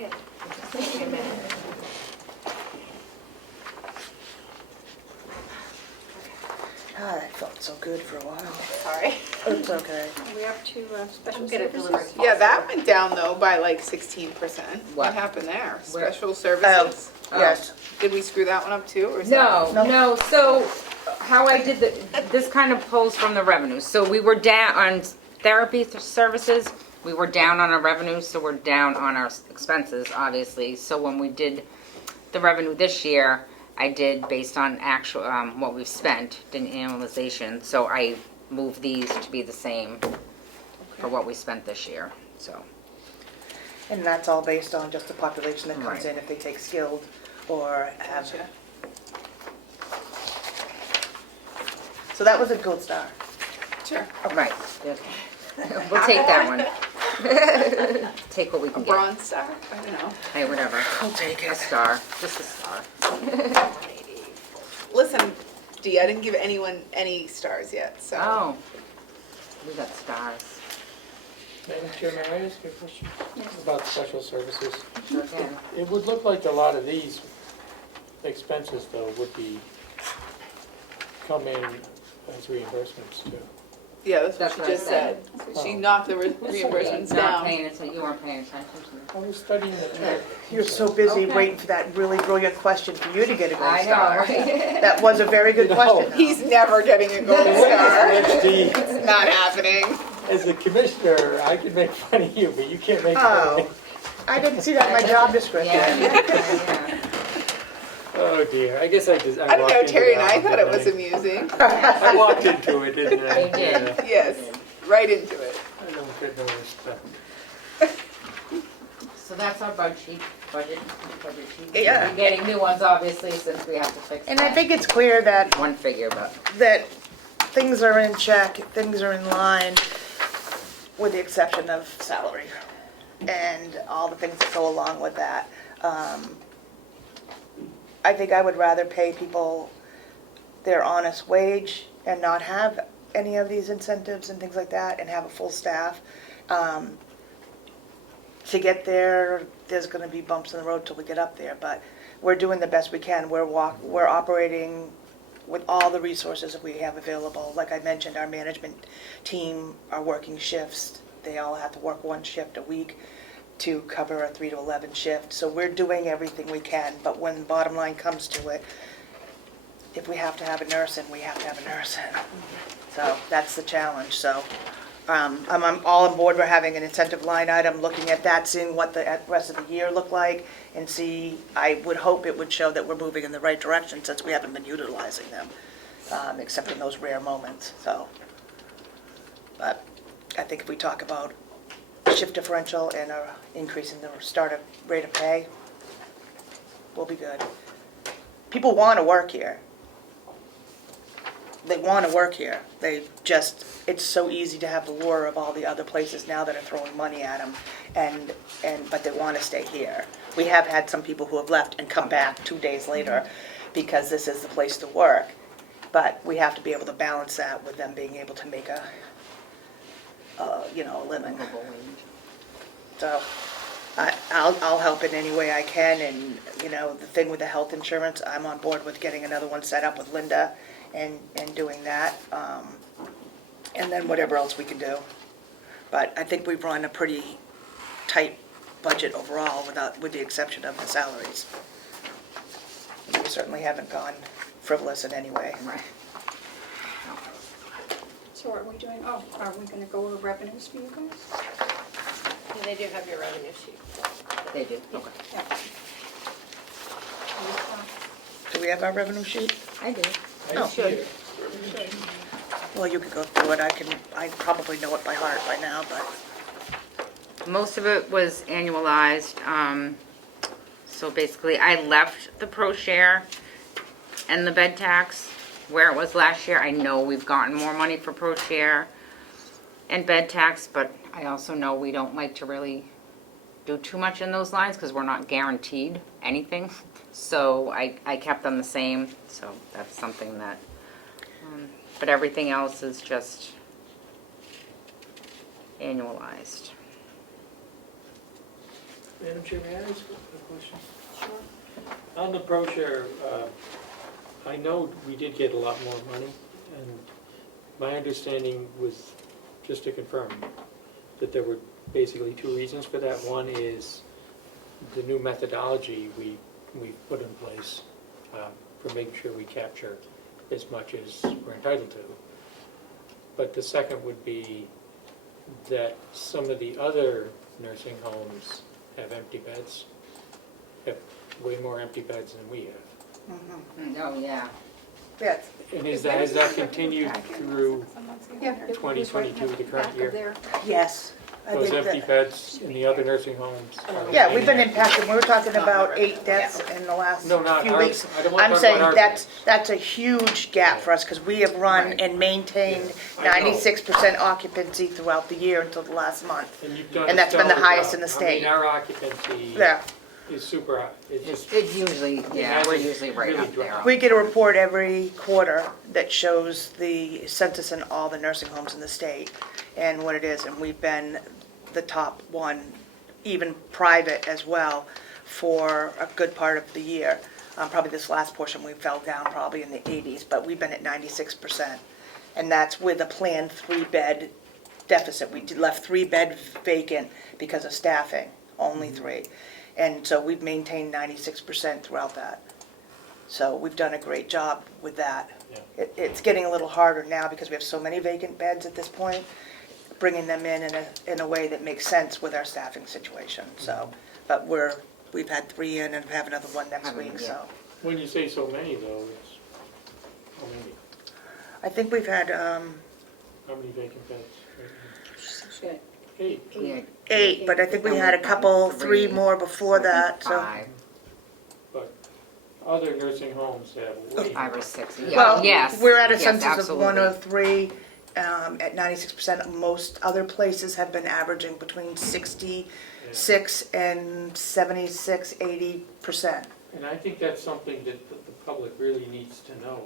Yeah. Just give me a minute. God, that felt so good for a while. Sorry. It's okay. Are we up to special I'll get it services? delivered. Yeah, that went down though by like 16%. What? What happened there? Where? Special services? Yes. Did we screw that one up too, or is that? No, so how I did this kind of pulls from the revenues. So we were down on therapy services, we were down on our revenues, so we're down on our expenses, obviously. So when we did the revenue this year, I did based on actual, what we've spent, did an annualization. So I moved these to be the same for what we spent this year, so. And that's all based on just the population that comes Right. in, if they take skilled or have. Gotcha. So that was a gold star. Sure. Right, good. We'll take that one. Take what we A can get. bronze star? I don't know. Hey, whatever. I'll take A it. star, just a star. Listen, Dee, I didn't give anyone any stars yet, so. Oh, we got stars. Madam Chair, may I ask you a question about special services? Sure can. It would look like a lot of these expenses, though, would be come in as reimbursements too. Yeah, that's what That's she what I just said. Oh. She knocked the reimbursements Not down. paying attention, you weren't paying attention to me. I was studying the chart. You're so busy Okay. waiting for that really brilliant question for you to get a gold I know, star. right? That was a very good No. question. though. He's never getting a gold star. Actually, It's not happening. as a commissioner, I can make fun of you, but you can't make fun of me. Oh, I didn't see that in my job description. Yeah. Oh dear, I guess I just, I don't walked know, into Terry and that I one, thought it didn't was amusing. I walked into it, didn't I? You did. Yeah. Yes, right into it. I don't get no respect. So that's our budget sheet. Yeah. We're getting new ones, obviously, since we have to fix And I that. think it's clear that One figure, but. things are in check, things are in line, with the exception of salary and all the things that go along with that. I think I would rather pay people their honest wage and not have any of these incentives and things like that, and have a full staff. To get there, there's gonna be bumps in the road till we get up there, but we're doing the best we can. We're operating with all the resources that we have available. Like I mentioned, our management team are working shifts. They all have to work one shift a week to cover a 3 to 11 shift. So we're doing everything we can, but when the bottom line comes to it, if we have to have a nurse in, we have to have a nurse in. So that's the challenge. So I'm all on board. We're having an incentive line item, looking at that, seeing what the rest of the year look like, and see, I would hope it would show that we're moving in the right direction, since we haven't been utilizing them, except in those rare moments, so. But I think if we talk about shift differential and increasing the startup rate of pay, we'll be good. People want to work here. They want to work here. They just, it's so easy to have the lure of all the other places now that are throwing money at them, but they want to stay here. We have had some people who have left and come back 2 days later because this is the place to work. But we have to be able to balance that with them being able to make a living. So I'll help in any way I can, and, the thing with the health insurance, I'm on board with getting another one set up with Linda and doing that, and then whatever else we can do. But I think we've run a pretty tight budget overall, with the exception of the salaries. We certainly haven't gone frivolous in any way. Right. So are we doing, are we gonna go over revenues for you guys? And they do have your revenue sheet. They do, okay. Yeah. Do we have our revenue sheet? I do. No. Should. Well, you could go through it. I probably know it by heart by now, but. Most of it was annualized. So basically, I left the pro share and the bed tax where it was last year. I know we've gotten more money for pro share and bed tax, but I also know we don't like to really do too much in those lines because we're not guaranteed anything. So I kept them the same. So that's something that, but everything else is just annualized. Madam Chair, may I ask a question? Sure. On the pro share, I know we did get a lot more money, and my understanding was, just to confirm, that there were basically two reasons for that. One is the new methodology, we we've put in place for making sure we capture as much as we're entitled to. But the second would be that some of the other nursing homes have empty beds, have way more empty beds than we have. Oh, yeah. Yes. And has that continued through Yeah, it was right 2022, the back current of year? there. Yes. I Those think empty that- beds in the other nursing homes? are Yeah, we've been remaining? impacted, we were talking about 8 deaths in the last No, not few ours. weeks. I don't wanna I'm talk saying about our that's a huge gap for us, because we have run and maintained Yeah, I know. 96% occupancy throughout the year until the last month. And you've done And a that's been the stellar highest job. in the I state. mean, our occupancy Yeah, is super, it's just. It usually, yeah, we're hasn't usually right really up there. dropped. we get a report every quarter that shows the census in all the nursing homes in the state and what it is, and we've been the top one, even private as well, for a good part of the year. Probably this last portion, we fell down probably in the 80s, but we've been at 96%. And that's with a planned 3-bed deficit. We left 3 beds vacant because of staffing, only 3. And so we've maintained 96% throughout that. So we've done a great job with that. Yeah. It's getting a little harder now because we have so many vacant beds at this point, bringing them in a way that makes sense with our staffing situation, so. But we've had 3 in and have another 1 next Having, week, yeah. so. When you say so many though, it's, how many? I think we've had How many vacant beds? right now? 8. Yeah, 8, but I think we had a couple, 3 more before that, so. 5, But other nursing homes have way 5 more. or 6, Well, yeah, yes. we're at a yes, census of absolutely. 103 at 96%. Most other places have been averaging between 66 and 76, 80%. And I think that's something that the public really needs to know.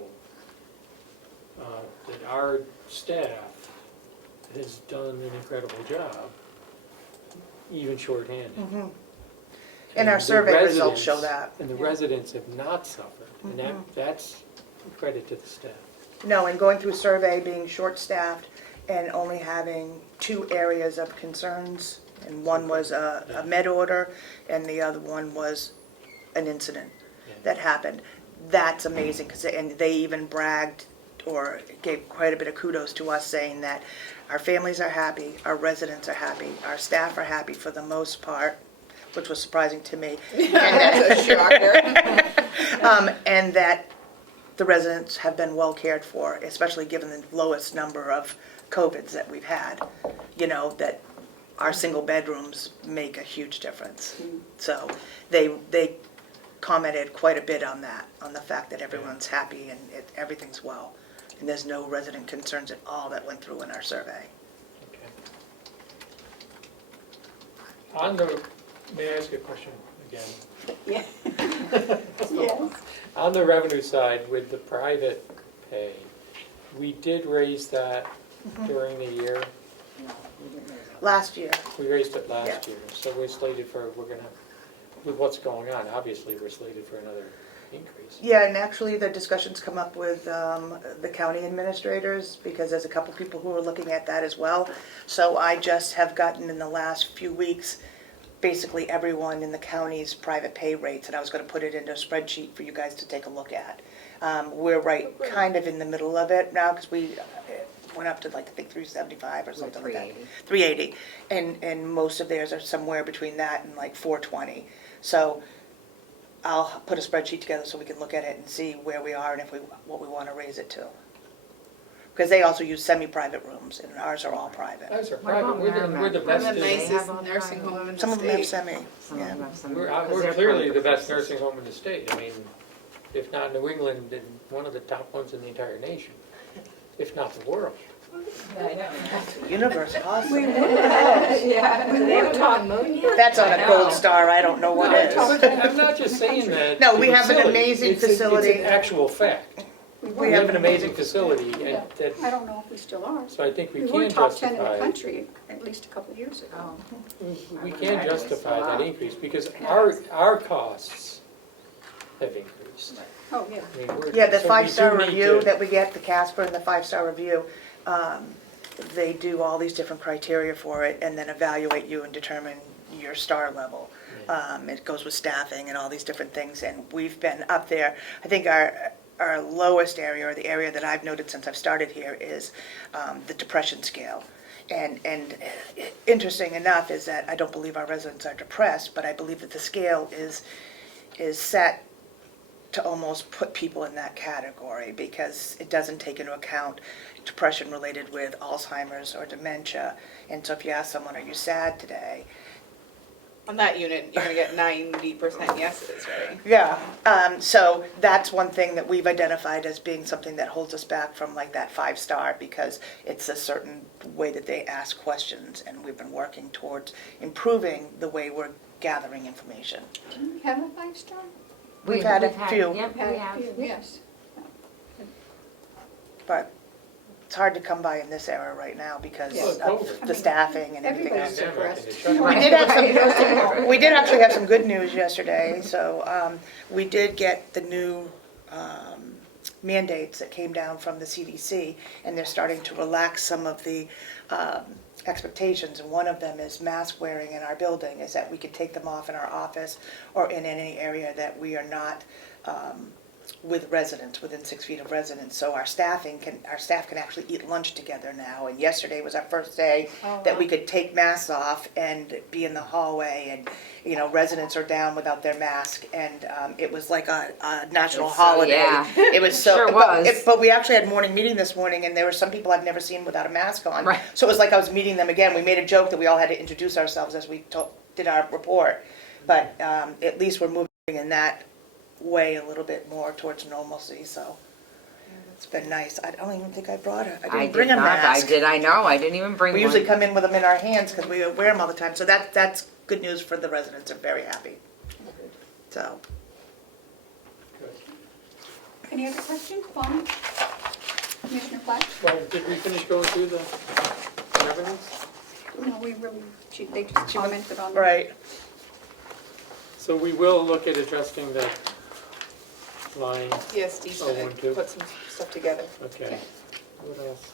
That our staff has done an incredible job, even shorthanded. And our the survey results show residents- that. And the residents have not suffered, and that's credit to the staff. No, and going through survey, being short-staffed, and only having 2 areas of concerns, and one was a med order, and the other one was an incident that happened. That's amazing, and they even bragged, or gave quite a bit of kudos to us, saying that our families are happy, our residents are happy, our staff are happy for the most part, which was surprising to me. That's a shocker. And that the residents have been well cared for, especially given the lowest number of COVIDs that we've had. You know, that our single bedrooms make a huge difference. So they commented quite a bit on that, on the fact that everyone's happy and everything's well. And there's no resident concerns at all that went through in our survey. Okay. May I ask a question again? Yeah. Yes. On the revenue side, with the private pay, we did raise that during the year. Last year, We raised it last Yeah. year, so we're slated for, with what's going on, obviously, we're slated for another increase. yeah, and actually the discussions come up with the county administrators, because there's a couple people who are looking at that as well. So I just have gotten in the last few weeks, basically everyone in the county's private pay rates, and I was gonna put it into a spreadsheet for you guys to take a look at. We're right, kind of in the middle of it now, because we went up to like, I think 375 or something like that. 380. 380, and most of theirs are somewhere between that and like 420. So I'll put a spreadsheet together so we can look at it and see where we are and what we want to raise it to. Because they also use semi-private rooms, and ours are all private. Ours are What private, about we're the Merrimack? best, We're the They nicest have all nursing private. home in the Some of them have state. semi, Some yeah. of them have some- we're 'cause they're clearly private the best places. nursing home in the state. I mean, if not New England, then one of the top ones in the entire nation, if not the world. I know. Universe possible. Yeah. Do they have a Comeau? That's on a gold star, I don't know what is. I'm not just saying that. No, to we be have an silly. amazing It's facility. an actual fact. We have an amazing facility, and I that, don't know if we still are. so I think we We were can top 10 in the justify, country at least a couple of years ago. Oh, we I can would justify argue that so. increase, because our costs have increased. Oh, yeah. I mean, we're- Yeah, the so we five-star do need review to- that we get, the Casper and the five-star review, they do all these different criteria for it and then evaluate you and determine your star level. It goes with staffing and all these different things, and we've been up there. I think our lowest area, or the area that I've noted since I've started here, is the depression scale. And interesting enough is that I don't believe our residents are depressed, but I believe that the scale is set to almost put people in that category, because it doesn't take into account depression related with Alzheimer's or dementia. And so if you ask someone, are you sad today? On that unit, you're gonna get 90% yeses, right? Yeah, so that's one thing that we've identified as being something that holds us back from like that 5-star, because it's a certain way that they ask questions, and we've been working towards improving the way we're gathering information. Do you have a 5-star? We've had a few. Yep, we have. Yes. But it's hard to come by in this era right now because Yes. of the staffing and everything else. Everybody's Pandemic, depressed. and We did actually have some good news yesterday. So we did get the new mandates that came down from the CDC, and they're starting to relax some of the expectations. And one of them is mask wearing in our building, is that we could take them off in our office or in any area that we are not with residents, within 6 feet of residents. So our staff can actually eat lunch together now. And yesterday was our first day that we could take masks off and be in the hallway, and residents are down without their mask, and it was like a national holiday. yeah. It was so. Sure was. But we actually had morning meeting this morning, and there were some people I've never seen without a mask on. Right. So it was like I was meeting them again. We made a joke that we all had to introduce ourselves as we did our report, but at least we're moving in that way a little bit more towards normalcy. So it's been nice. I don't even think I brought it. I didn't I bring did a not, mask. I know, I didn't even bring We one. usually come in with them in our hands because we wear them all the time. So that's good news for the residents. They're very happy. So. Any other questions, Bonnie? Commissioner Platt? Well, did we finish going through the governance? No, they just commented on it. Right. So we will look at adjusting the line, Yes, Steve Oh, said 1, 2. put some stuff together. okay. What else?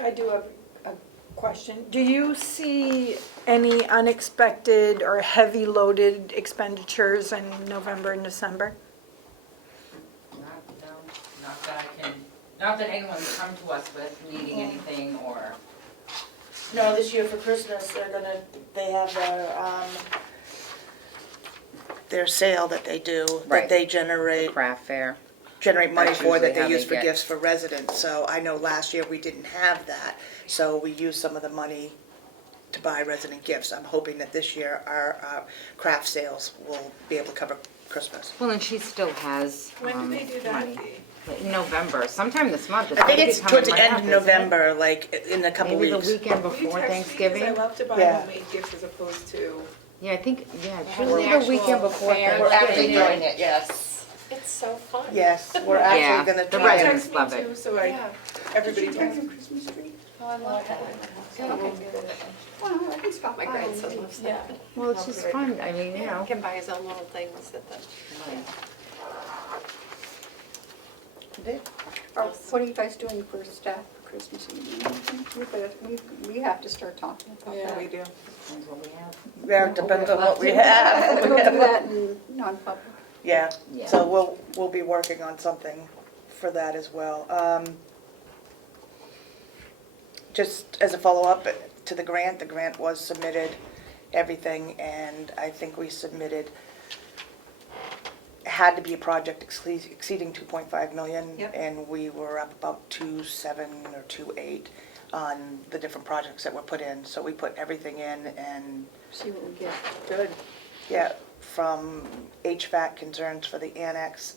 I do have a question. Do you see any unexpected or heavy loaded expenditures in November and December? Not that anyone's come to us with needing anything or. No, this year for Christmas, they have their sale that they do, that Right. they generate Craft fair. money That's for, that usually they how use they for get- gifts for residents. So I know last year we didn't have that, so we used some of the money to buy resident gifts. I'm hoping that this year our craft sales will be able to cover Christmas. Well, and she still has. When do they do that? money. In November, sometime this month. I think gonna be it's coming towards the right end up, of isn't it? November, like in a couple Maybe the weeks. weekend Will you before text me? 'Cause Thanksgiving. I love to buy Yeah. homemade gifts as opposed to. Yeah, I think, yeah, it's Have usually an the weekend actual before fair. We're actually Thanksgiving. doing it, yes. It's so fun. Yes, we're Yeah, actually gonna the try it. residents Text me love too, it. so Yeah. everybody Did you bring texts. your Christmas tree? Oh, I love that. Well, I can stop My by. grandson loves Yeah. that. Well, it's just fun, I mean, you know. He can buy his own little things at the. What are you guys doing for staff for Christmas Eve? We have to start talking about that. Yeah, we do. Depends what we have. Yeah, it depends on what we have. We'll do that in non-public. Yeah, Yeah. so we'll be working on something for that as well. Just as a follow-up to the grant was submitted, everything, and I think we submitted, had to be a project exceeding 2.5 million. Yep. And we were up about 2.7 or 2.8 on the different projects that were put in. So we put everything in, and See what we get. good. Yeah, from HVAC concerns for the annex,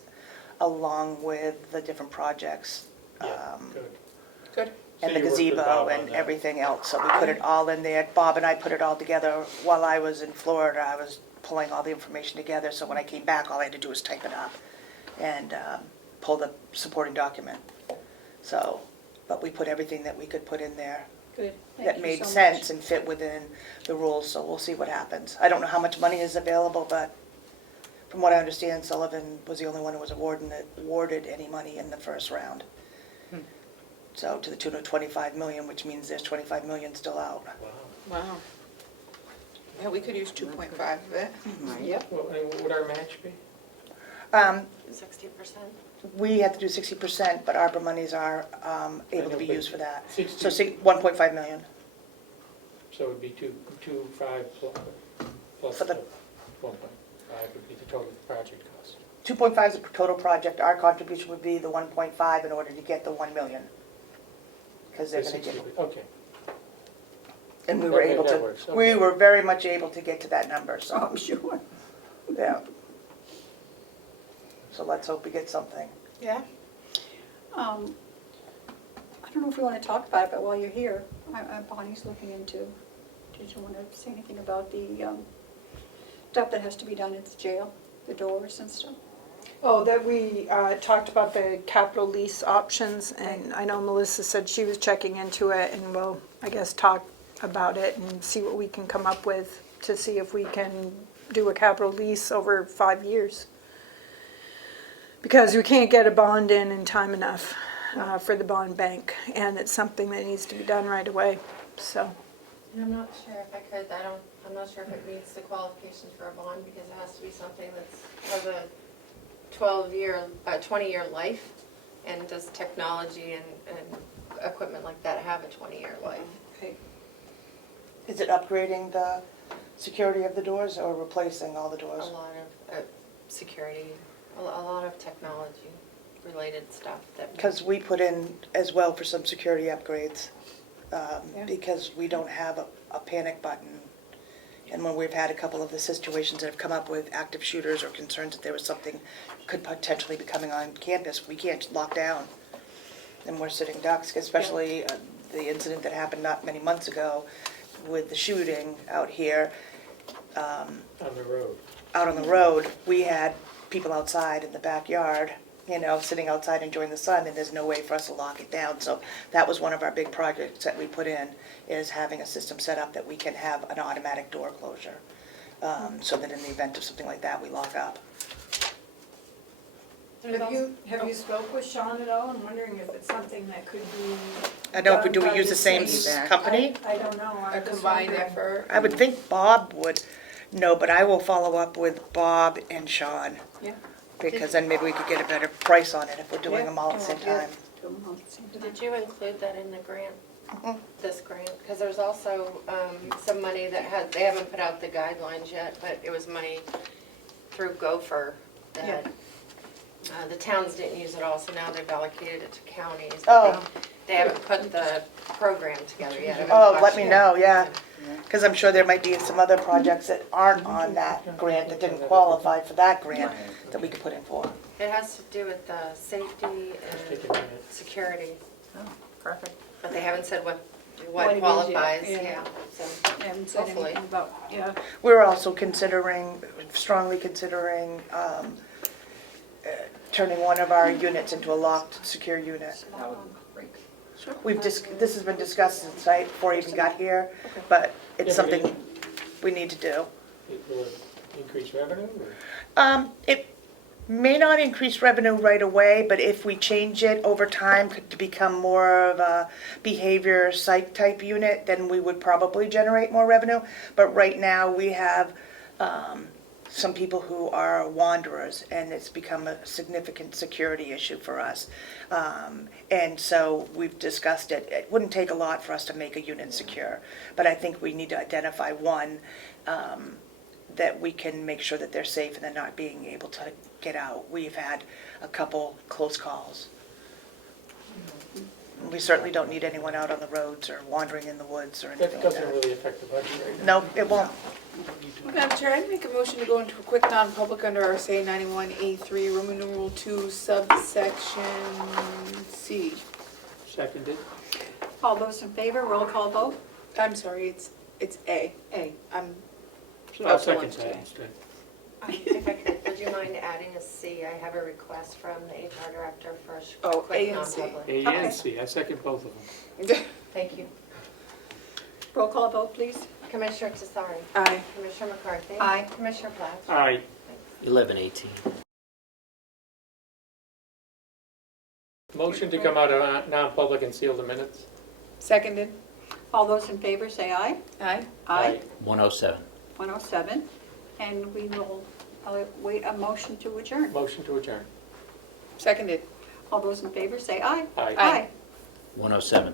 along with the different projects. Good. Good. So And the you worked with gazebo Bob on and that. everything else, so we put it all in there. Bob and I put it all together. While I was in Florida, I was pulling all the information together, so when I came back, all I had to do was type it up and pull the supporting document. So, but we put everything that we could put in there Good. that made sense and fit within the rules, so we'll see what happens. I don't know how much money is available, but from what I understand, Sullivan was the only one who was awarded any money in the first round. So to the tune of 25 million, which means there's 25 million still out. Wow. Wow. Yeah, we could use 2.5 of it. Yep. What would our match be? 60%. We have to do 60%, but ARPA monies are able to be used for that. 60. So 1.5 million. So it would be 2.5 plus For the- 1.5 would be the total project cost. 2.5 is the total project. Our contribution would be the 1.5 in order to get the 1 million. Because they're The going to 60 give, Okay. and we were Okay, able that to, works, we okay. were very much able to get to that number, Oh, so, I'm sure. yeah. So let's hope we get something. Yeah. I don't know if we want to talk about it, but while you're here, Bonnie's looking into, did you want to say anything about the stuff that has to be done at the jail, the doors and stuff? Oh, that we talked about the capital lease options, and I know Melissa said she was checking into it, and we'll, I guess, talk about it and see what we can come up with to see if we can do a capital lease over 5 years. Because we can't get a bond in time enough for the bond bank, and it's something that needs to be done right away, so. And I'm not sure if I could, I'm not sure if it meets the qualifications for a bond, because it has to be something has a 20-year life, and does technology and equipment like that have a 20-year life? Okay. Is it upgrading the security of the doors or replacing all the A doors? lot of security, a lot of technology related stuff that. Because we put in as well for some security upgrades, because we don't have a panic button. And when we've had a couple of the situations that have come up with active shooters or concerns that there was something could potentially be coming on campus, we can't lock down. And we're sitting ducks, especially the incident that happened not many months ago with the shooting out here. On the road. Out on the road, we had people outside in the backyard, sitting outside enjoying the sun, and there's no way for us to lock it down. So that was one of our big projects that we put in, is having a system set up that we can have an automatic door closure, so that in the event of something like that, we lock up. Have you spoke with Sean at all? I'm wondering if it's something that could be. I know, but do done we by use the same company? I don't know. I'm A just combined wondering. effort. I would think Bob would know, but I will follow up with Bob and Sean. Yeah. Because then maybe we could get a better price on it if we're doing Yeah, them all at the same good idea. time. Do them all at the same time. Did you include that in the grant, Mhm. this grant? Because there's also some money that they haven't put out the guidelines yet, but it was money through Gopher that the towns didn't use it all, so now they've allocated it to counties. but Oh. They haven't put the program together yet. I haven't Oh, let watched me it. know, yeah. Because I'm sure there might be some other projects that aren't on that grant, that didn't qualify for that grant, that we could put in for. It has to do with safety Take and a minute. security, Perfect. but they haven't said what What it is yet, qualifies, yeah. yeah, so. I haven't said Hopefully. anything about, yeah. We're also strongly considering turning one of our units into a locked, secure unit. This has been discussed since before I even got here, but it's Yeah, but something we need to do. Will it increase revenue or? It may not increase revenue right away, but if we change it over time to become more of a behavior psych type unit, then we would probably generate more revenue. But right now, we have some people who are wanderers, and it's become a significant security issue for us. And so we've discussed it. It wouldn't take a lot for us to make a unit secure, but I think we need to identify one that we can make sure that they're safe and they're not being able to get out. We've had a couple close calls. We certainly don't need anyone out on the roads or wandering in the woods or anything That like doesn't that. really affect the budget right now. No, it won't. Madam Chair, I'd make a motion to go into a quick non-public under RSA 91A3, Roman numeral 2, subsection C. Seconded. All those in favor, roll call vote? I'm sorry, it's A. A. I'm I'll also second lunch that today. instead. If I could, would you mind adding a C? I have a request from the HR director for a Oh, quick A and C. non-public. A and C, I second both of them. Thank you. Roll call vote, please. Commissioner Tesari. Aye. Commissioner McCarthy. Aye. Commissioner Platt. Aye. 11:18. Motion to come out of non-public and seal the minutes? Seconded? All those in favor say aye. Aye. Aye. 107. 107. And we will wait a motion to adjourn. Motion to adjourn. Seconded? All those in favor say aye. Aye. Aye. 107.